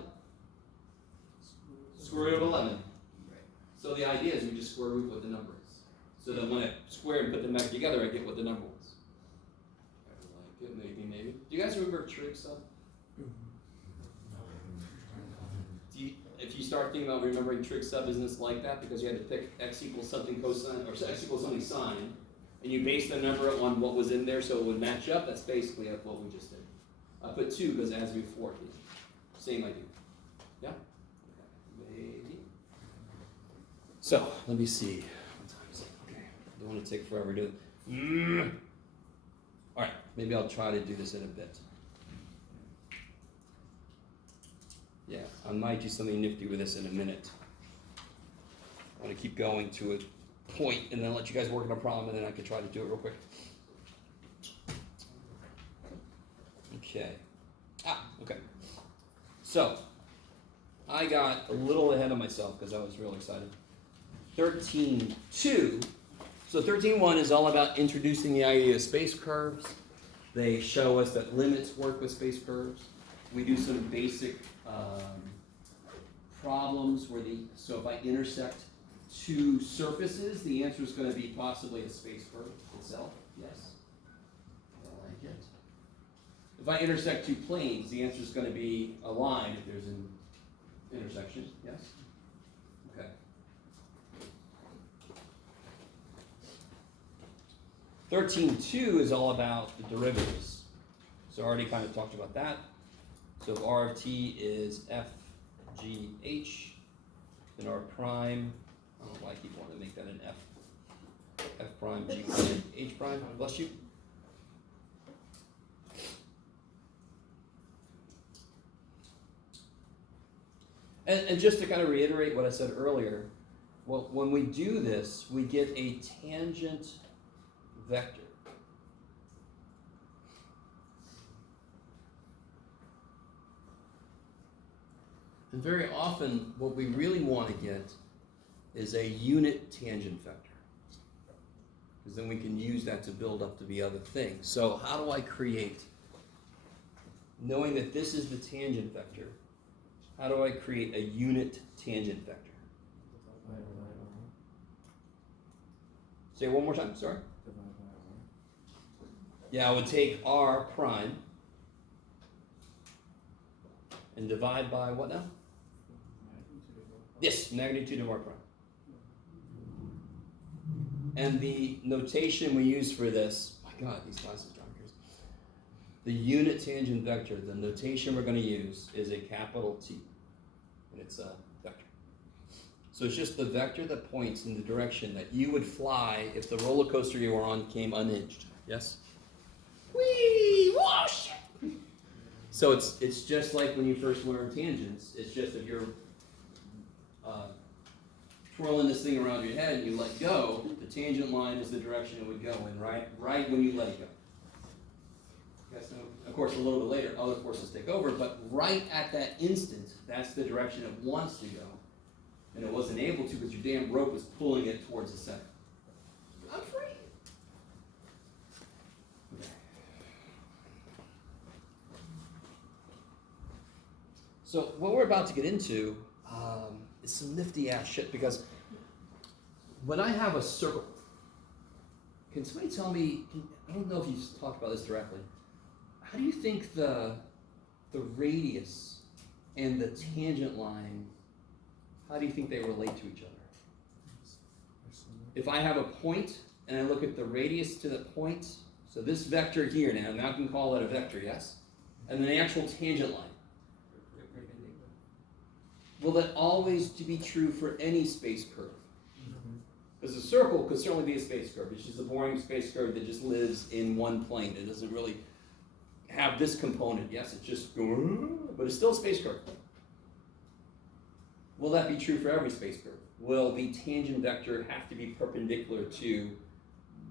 Square root of 11. Right. So the idea is we just square root what the number is. So that when I square and put them back together, I get what the number was. I like it, maybe. Do you guys remember trig sub? If you start thinking about remembering trig sub, isn't this like that? Because you had to pick x equals something cosine, or x equals something sine, and you base the number on what was in there so it would match up. That's basically what we just did. I put 2 because it has to be 4 here. Same idea. Yeah? Maybe. So, let me see. What time is it? Okay. Don't want to take forever to do it. Alright, maybe I'll try to do this in a bit. Yeah, I might do something nifty with this in a minute. I want to keep going to a point and then let you guys work on a problem and then I can try to do it real quick. Okay. Okay. So, I got a little ahead of myself because I was real excited. 13.2. So 13.1 is all about introducing the idea of space curves. They show us that limits work with space curves. We do some basic problems where so if I intersect 2 surfaces, the answer is going to be possibly a space curve itself. Yes. I like it. If I intersect 2 planes, the answer is going to be a line if there's an intersection. Yes. Okay. 13.2 is all about the derivatives. So I already kind of talked about that. So if R of t is f g h, then R prime, I don't know why I keep wanting to make that an f prime g prime h prime, bless you. And just to kind of reiterate what I said earlier, well, when we do this, we get a tangent vector. And very often, what we really want to get is a unit tangent vector. Because then we can use that to build up to the other thing. So how do I create, knowing that this is the tangent vector, how do I create a unit tangent vector? Say it one more time, sorry. Yeah, I would take R prime and divide by what now? Yes, magnitude of R prime. And the notation we use for this, my God, these glasses drive me crazy. The unit tangent vector, the notation we're going to use is a capital T, and it's a vector. So it's just the vector that points in the direction that you would fly if the roller coaster you were on came unhinged. Yes? Whee! Whoosh! So it's just like when you first learn tangents. It's just if you're twirling this thing around your head and you let go, the tangent line is the direction it would go in, right when you let it go. Yes, no? Of course, a little bit later, other forces take over, but right at that instant, that's the direction it wants to go. And it wasn't able to because your damn rope was pulling it towards the center. I'm free. Okay. So what we're about to get into is some nifty ass shit, because when I have a circle, can somebody tell me, I don't know if you've talked about this directly, how do you think the radius and the tangent line, how do you think they relate to each other? If I have a point and I look at the radius to the point, so this vector here now I can call it a vector, yes? And then the actual tangent line. Will that always be true for any space curve? Because a circle could certainly be a space curve. It's just a boring space curve that just lives in one plane. It doesn't really have this component. Yes, it's just, but it's still a space curve. Will that be true for every space curve? Will the tangent vector have to be perpendicular to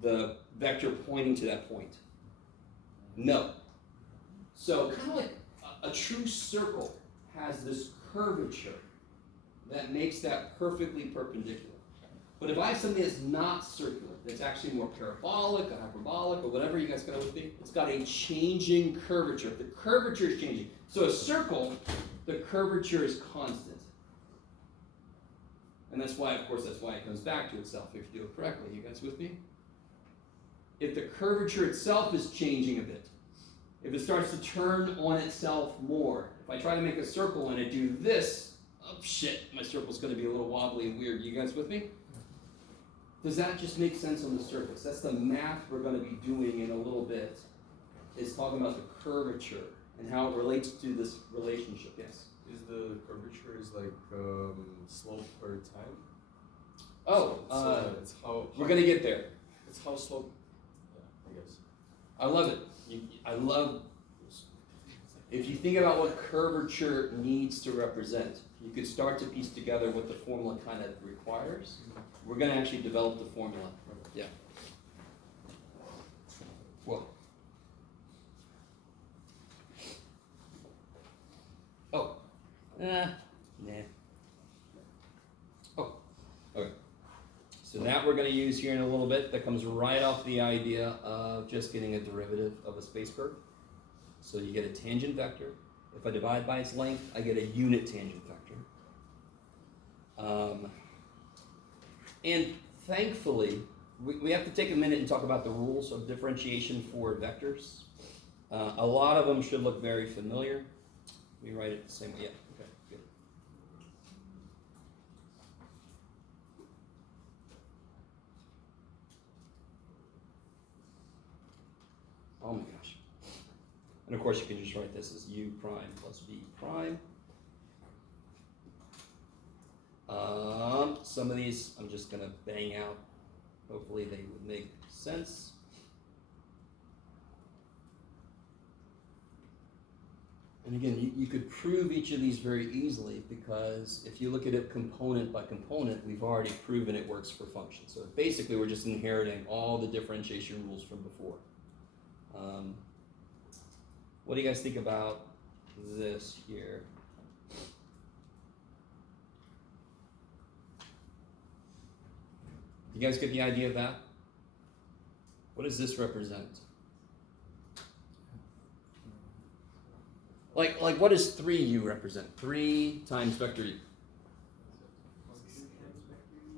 the vector pointing to that point? No. So kind of like a true circle has this curvature that makes that perfectly perpendicular. But if I have something that's not circular, that's actually more parabolic or hyperbolic or whatever you guys got with me, it's got a changing curvature. The curvature is changing. So a circle, the curvature is constant. And that's why, of course, that's why it comes back to itself if you do it correctly. You guys with me? If the curvature itself is changing a bit, if it starts to turn on itself more, if I try to make a circle and I do this, oh shit, my circle's going to be a little wobbly and weird. You guys with me? Does that just make sense on the surface? That's the math we're going to be doing in a little bit, is talking about the curvature and how it relates to this relationship. Yes? Is the curvature is like slope per time? Oh, it's how we're going to get there. It's how slope. Yeah, I guess. I love it. I love, if you think about what curvature needs to represent, you could start to piece together what the formula kind of requires. We're going to actually develop the formula. Yeah. Whoa. Oh. Nah. Oh. Okay. So that we're going to use here in a little bit. That comes right off the idea of just getting a derivative of a space curve. So you get a tangent vector. If I divide by its length, I get a unit tangent vector. And thankfully, we have to take a minute and talk about the rules of differentiation for vectors. A lot of them should look very familiar. Let me write it the same way. Yeah, okay, good. Oh my gosh. And of course you can just write this as u prime plus v prime. Some of these I'm just going to bang out. Hopefully they would make sense. And again, you could prove each of these very easily, because if you look at it component by component, we've already proven it works for functions. So basically we're just inheriting all the differentiation rules from before. What do you guys think about this here? You guys get the idea of that? What does this represent? Like what does 3u represent? 3 times vector u.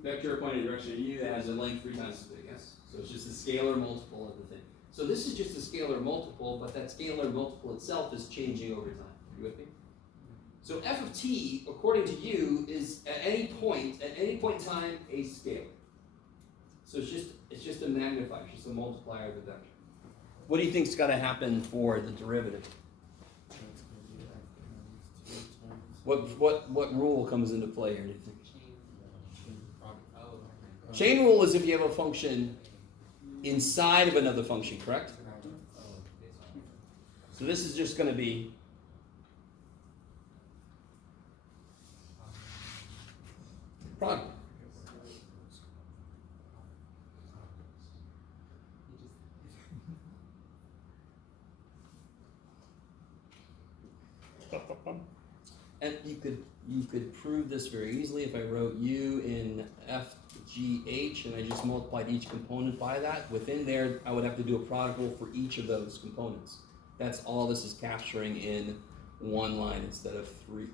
Vector pointing in the direction of u that has a length 3 times as big, yes? So it's just a scalar multiple of the thing. So this is just a scalar multiple, but that scalar multiple itself is changing over time. Are you with me? So f of t, according to you, is at any point in time, a scalar. So it's just a magnifier, it's just a multiplier of the vector. What do you think's got to happen for the derivative? That's gonna be like 2 times. What rule comes into play here? Do you think? Oh. Chain rule is if you have a function inside of another function, correct? So this is just going to be product. And you could prove this very easily if I wrote u in FGH and I just multiplied each component by that. Within there, I would have to do a product rule for each of those components. That's all this is capturing in one line instead of three.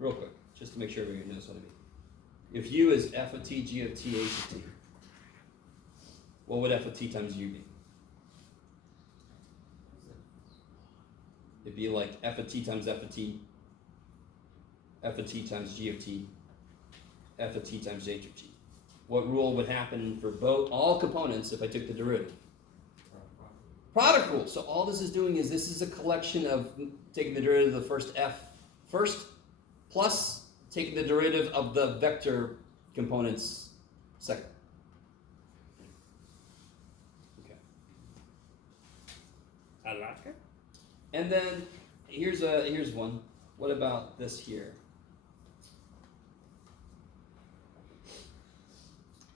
Real quick, just to make sure everybody knows what I mean. If u is f of t, g of t, h of t, what would f of t times u be? It'd be like f of t times f of t, f of t times g of t, f of t times h of t. What rule would happen for all components if I took the derivative? Product rule. So all this is doing is this is a collection of taking the derivative of the first f first, plus taking the derivative of the vector components second. Okay. Alaska? And then here's one. What about this here?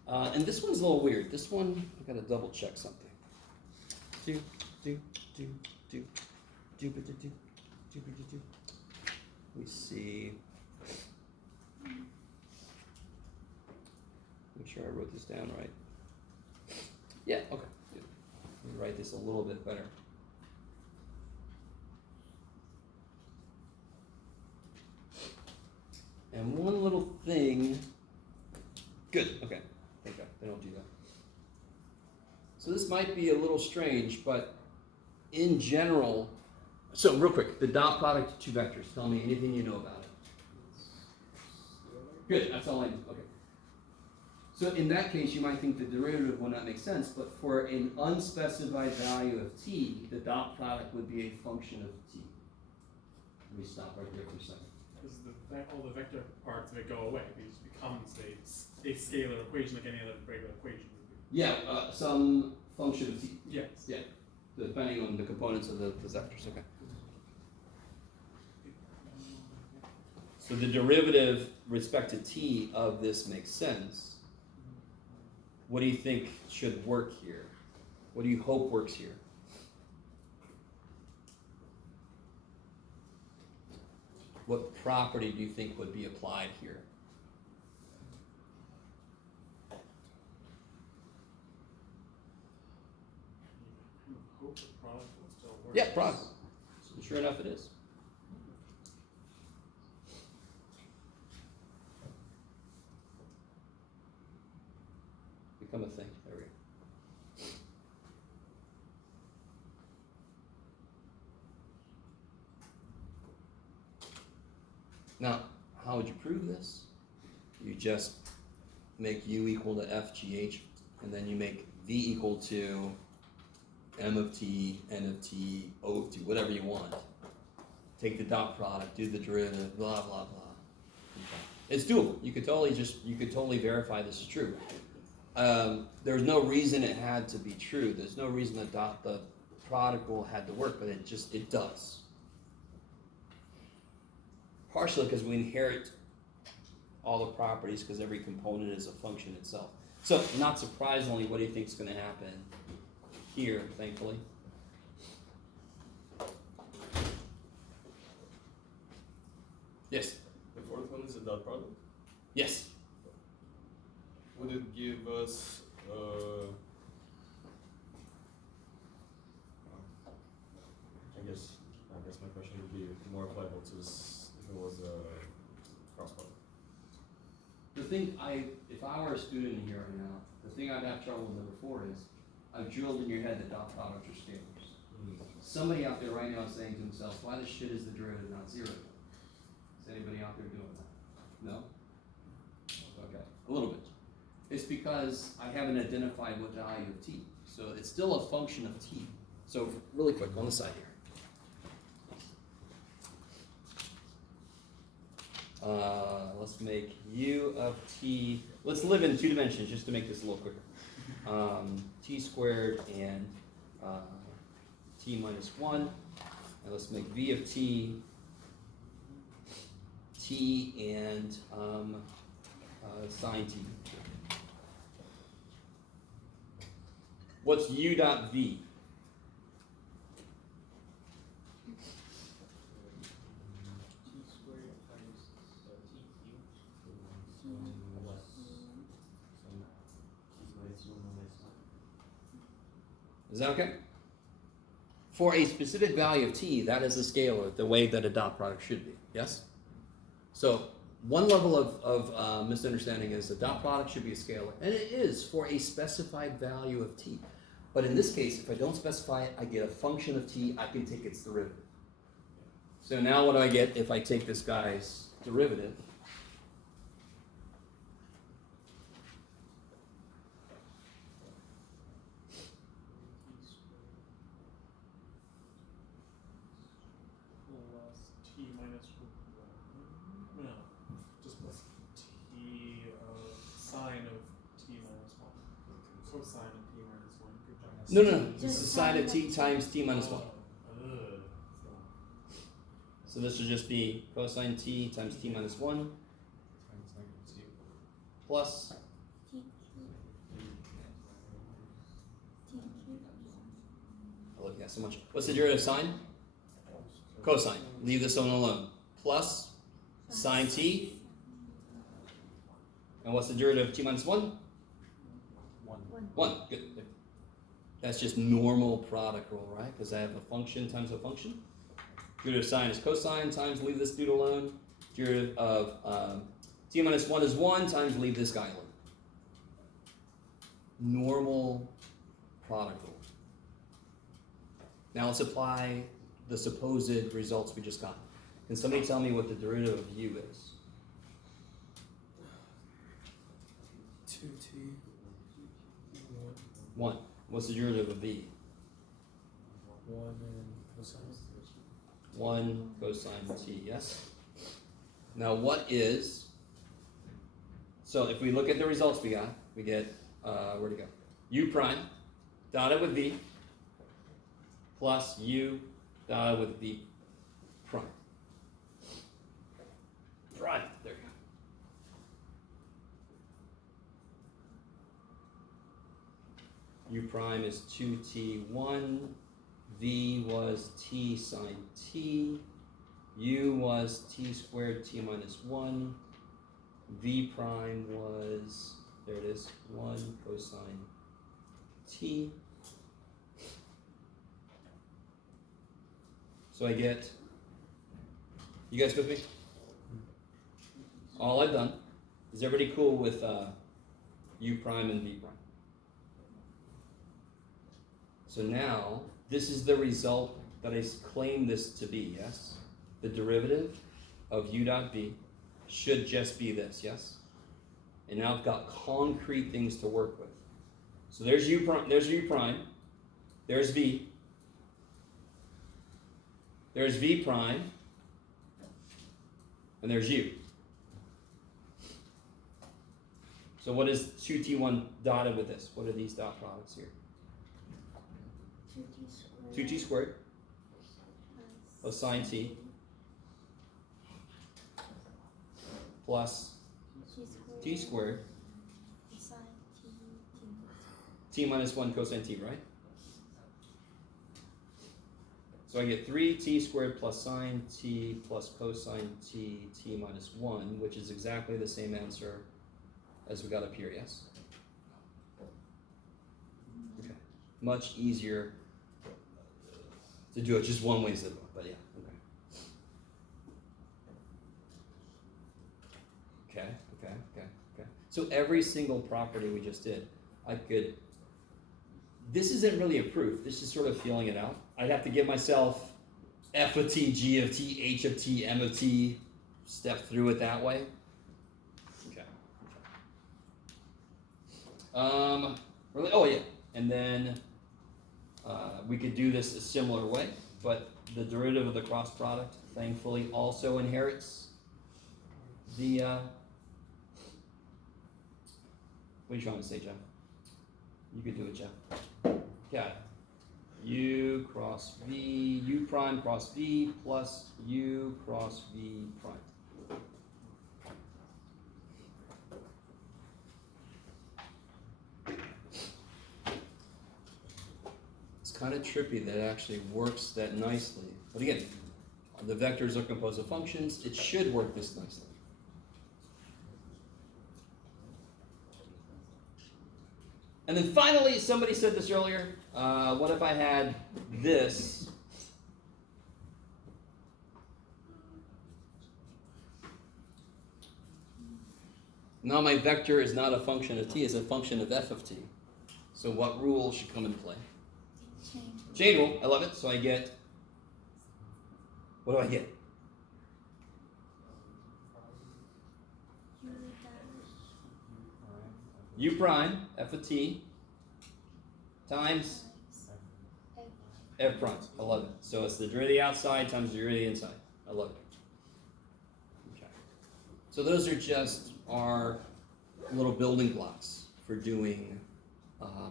And this one's a little weird. This one, I gotta double check something. Do. Let me see. Make sure I wrote this down right. Yeah, okay. Good. Let me write this a little bit better. And one little thing. Good, okay. Thank God, they don't do that. So this might be a little strange, but in general, so real quick, the dot product of two vectors. Tell me anything you know about it. Good, that's all I know. Okay. So in that case, you might think the derivative will not make sense, but for an unspecified value of t, the dot product would be a function of t. Let me stop right there for a second. Because all the vector parts of it go away. It just becomes a scalar equation like any other regular equation would be. Yeah, some function of t. Yes. Yeah, depending on the components of the vectors. Okay. So the derivative respect to t of this makes sense. What do you think should work here? What do you hope works here? What property do you think would be applied here? I hope the product will still work. Yeah, product. Sure enough, it is. Become a thing. There we go. Now, how would you prove this? You just make u equal to FGH, and then you make v equal to m of t, n of t, o of t, whatever you want. Take the dot product, do the derivative, blah, blah, blah. It's doable. You could totally verify this is true. There's no reason it had to be true. There's no reason the product rule had to work, but it does. Partially because we inherit all the properties because every component is a function itself. So, not surprisingly, what do you think is going to happen here, thankfully? Yes? The fourth one is a dot product. Yes. Would it give us I guess my question would be more applicable to this if it was a cross product. If I were a student here right now, the thing I'd have trouble with number 4 is I've drilled in your head that dot products are scalars. Somebody out there right now is saying to themselves, why the shit is the derivative not 0? Is anybody out there doing that? No? A little bit. It's because I haven't identified what the value of t. So it's still a function of t. So really quick on the side here. Let's make u of t. Let's live in 2 dimensions just to make this a little quicker. T squared and t minus 1. And let's make v of t and sine t. What's u dot v? T squared times t Is that okay? For a specific value of t, that is a scalar, the way that a dot product should be. Yes? So one level of misunderstanding is the dot product should be a scalar. And it is for a specified value of t. But in this case, if I don't specify it, I get a function of t, I can take its derivative. So now what do I get if I take this guy's derivative? Plus t minus 1. No, just plus t sine of t minus 1. Cosine of t minus 1. Good job. No. This Just is sine of t sine of times t minus 1. Ugh. So this would just be cosine t times t minus 1 Times negative 2. plus T cube. I'm looking at so much. What's the derivative of sine? Cosine. Leave this one alone. Plus sine t. And what's the derivative of t minus 1? 1. 1. Good. That's just normal product rule, right? Because I have a function times a function. Derivative of sine is cosine times leave this dude alone. Derivative of t minus 1 is 1 times leave this guy alone. Normal product rule. Now let's apply the supposed results we just got. Can somebody tell me what the derivative of u is? 2t. 1. What's the derivative of v? 1 and cosine. 1 cosine t, yes? Now what is, so if we look at the results we got, we get, where'd it go? U prime dotted with v plus u dotted with v prime. Prime, there you go. U prime is 2t1, v was t sine t, u was t squared t minus 1, v prime was, there it is, 1 cosine t. So I get, you guys with me? All I've done, is everybody cool with u prime and v prime? So now, this is the result that I claim this to be, yes? The derivative of u dot v should just be this, yes? And now I've got concrete things to work with. So there's u prime, there's v, there's v prime, and there's u. So what is 2t1 dotted with this? What are these dot products here? 2t squared plus sine t plus t squared Sine t minus 1 cosine t, right? So I get 3t squared plus sine t plus cosine t minus 1, which is exactly the same answer as we got up here, yes? Okay. Much easier to do it just one way, but yeah, okay. Okay. So every single property we just did, I could, this isn't really a proof, this is sort of feeling it out. I'd have to give myself f of t, g of t, h of t, m of t, step through it that way. Okay. Oh yeah, and then we could do this a similar way, but the derivative of the cross product, thankfully, also inherits the. What are you trying to say, Jeff? You could do it, Jeff. Got it. U cross V, U prime cross V plus U cross V prime. It's kind of trippy that it actually works that nicely. But again, the vectors are composed of functions. It should work this nicely. And then finally, somebody said this earlier, what if I had this? Now my vector is not a function of t, it's a function of f of t. So what rule should come into play? Chain rule, I love it. So I get, what do I get? U prime, f of t, times f prime. I love it. So it's the derivative of the outside times the derivative of the inside. I love it. Okay. So those are just our little building blocks for doing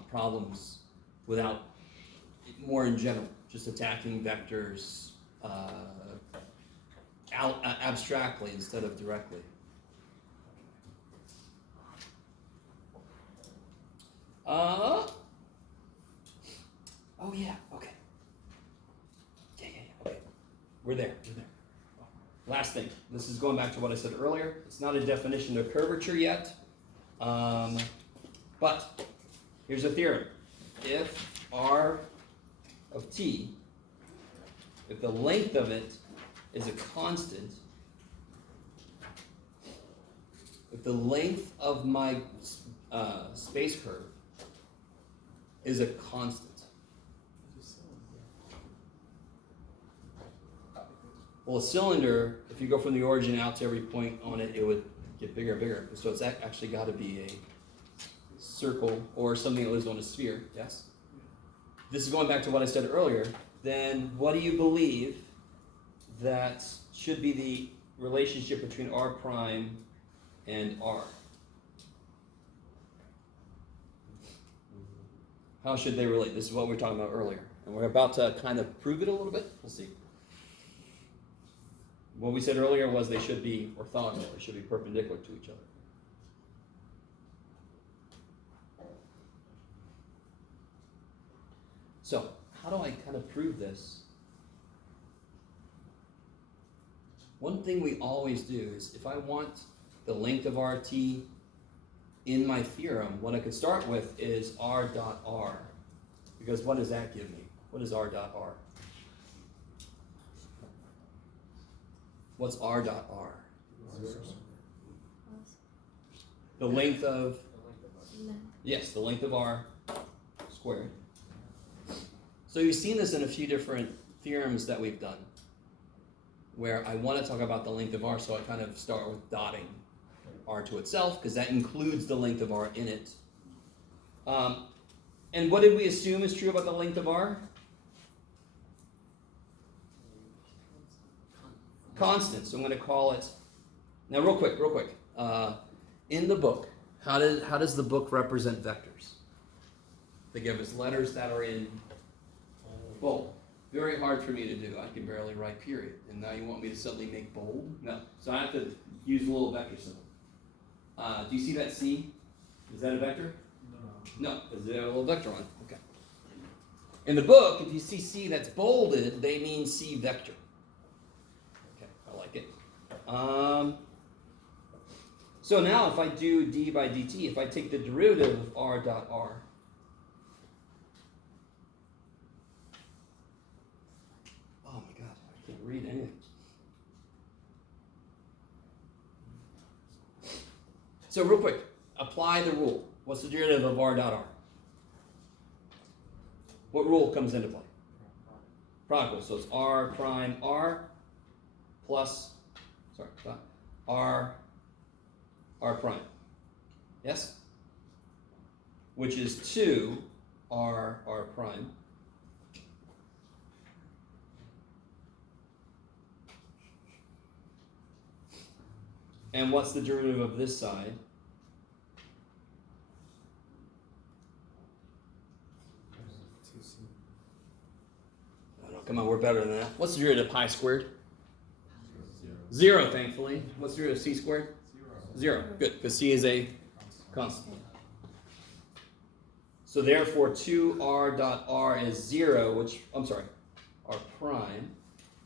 problems without, more in general, just attacking vectors abstractly instead of directly. Oh yeah, okay. Yeah, okay. We're there. Last thing, this is going back to what I said earlier. It's not a definition of curvature yet, but here's a theorem. If R of t, if the length of it is a constant, if the length of my space curve is a constant. Well, a cylinder, if you go from the origin out to every point on it, it would get bigger and bigger. So it's actually got to be a circle or something that lives on a sphere, yes? This is going back to what I said earlier. Then what do you believe that should be the relationship between R prime and R? How should they relate? This is what we were talking about earlier. And we're about to kind of prove it a little bit. We'll see. What we said earlier was they should be orthogonal. They should be perpendicular to each other. So, how do I kind of prove this? One thing we always do is if I want the length of RT in my theorem, what I could start with is R dot R. Because what does that give me? What is R dot R? What's R dot R? The length of, yes, the length of R squared. So you've seen this in a few different theorems that we've done, where I want to talk about the length of R, so I kind of start with dotting R to itself, because that includes the length of R in it. And what did we assume is true about the length of R? Constant. So I'm going to call it. Now, real quick. In the book, how does the book represent vectors? They give us letters that are in bold. Very hard for me to do. I can barely write period. And now you want me to suddenly make bold? No. So I have to use a little vector symbol. Do you see that C? Is that a vector? No, because they have a little vector on it. Okay. In the book, if you see C that's bolded, they mean C vector. Okay, I like it. So now if I do d by dt, if I take the derivative of R dot R, oh my god, I can't read anything. So real quick, apply the rule. What's the derivative of R dot R? What rule comes into play? Product rule. So it's R prime R plus, R prime. Yes? which is 2 r prime. And what's the derivative of this side? Oh, no, come on, we're better than that. What's the derivative of pi squared? 0, thankfully. What's the derivative of c squared? 0. Good, because c is a constant. So therefore, 2r dot r is 0, which, I'm sorry, r prime.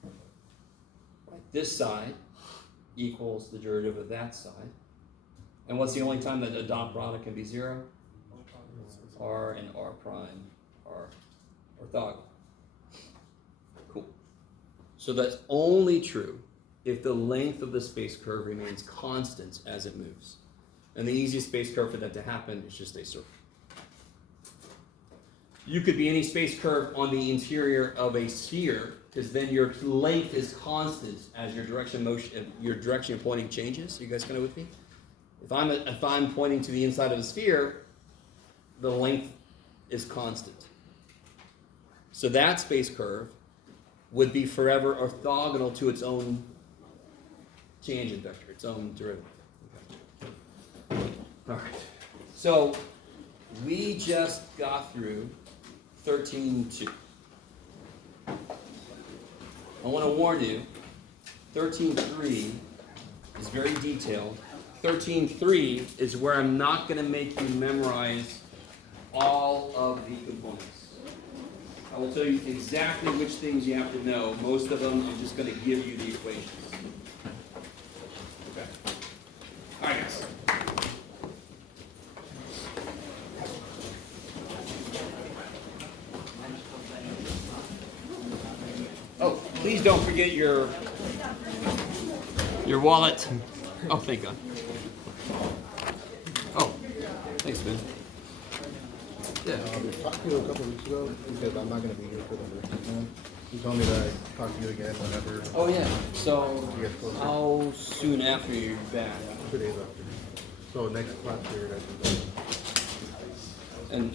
Right, this side equals the derivative of that side. And what's the only time that a dot product can be 0? R and r prime are orthogonal. Cool. So that's only true if the length of the space curve remains constant as it moves. And the easiest space curve for that to happen is just a circle. You could be any space curve on the interior of a sphere, because then your length is constant as your direction of pointing changes. You guys kind of with me? If I'm pointing to the inside of a sphere, the length is constant. So that space curve would be forever orthogonal to its own tangent vector, its own derivative. Okay. All right. So we just got through 13.2. I want to warn you, 13.3 is very detailed. 13.3 is where I'm not going to make you memorize all of the components. I will tell you exactly which things you have to know. Most of them, I'm just going to give you the equations. Okay. All right, guys. Oh, please don't forget your wallet. Oh, thank God. Oh, thanks, Ben. Yeah. Talked to you a couple weeks ago because I'm not going to be here for the first time. You told me to talk to you again whenever. Oh yeah. So you get closer. how soon after you're back? 2 days after. So next class period, I think.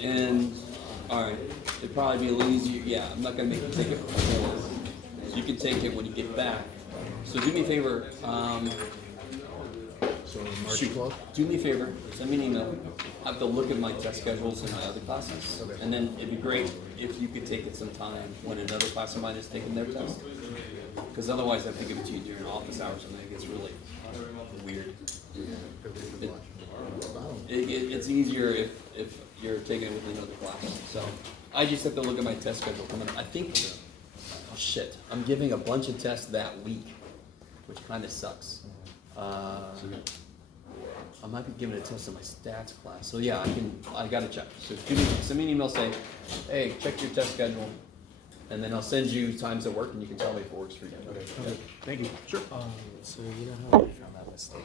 And all right, it'd probably be a little easier. Yeah, I'm not gonna make you take it before. So you can take it when you get back. So do me a favor. So March Shoot. 12th. Do me a favor. Send me an email. I have to look at my test schedules in my other classes, Okay. and then it'd be great if you could take it sometime when another class of mine is taking their test. Because otherwise, I have to give it to you during office hours, and then it gets really weird. It's easier if you're taking it with another class. So I just have to look at my test schedule coming up. I think, oh shit, I'm giving a bunch of tests that week, which kind of sucks. I might be giving a test in my stats class. So yeah, I gotta check. So send me an email saying, hey, check your test schedule. And then I'll send you times at work and you can tell me if it works for you. Okay. Thank you. Sure. So you know how I found that mistake?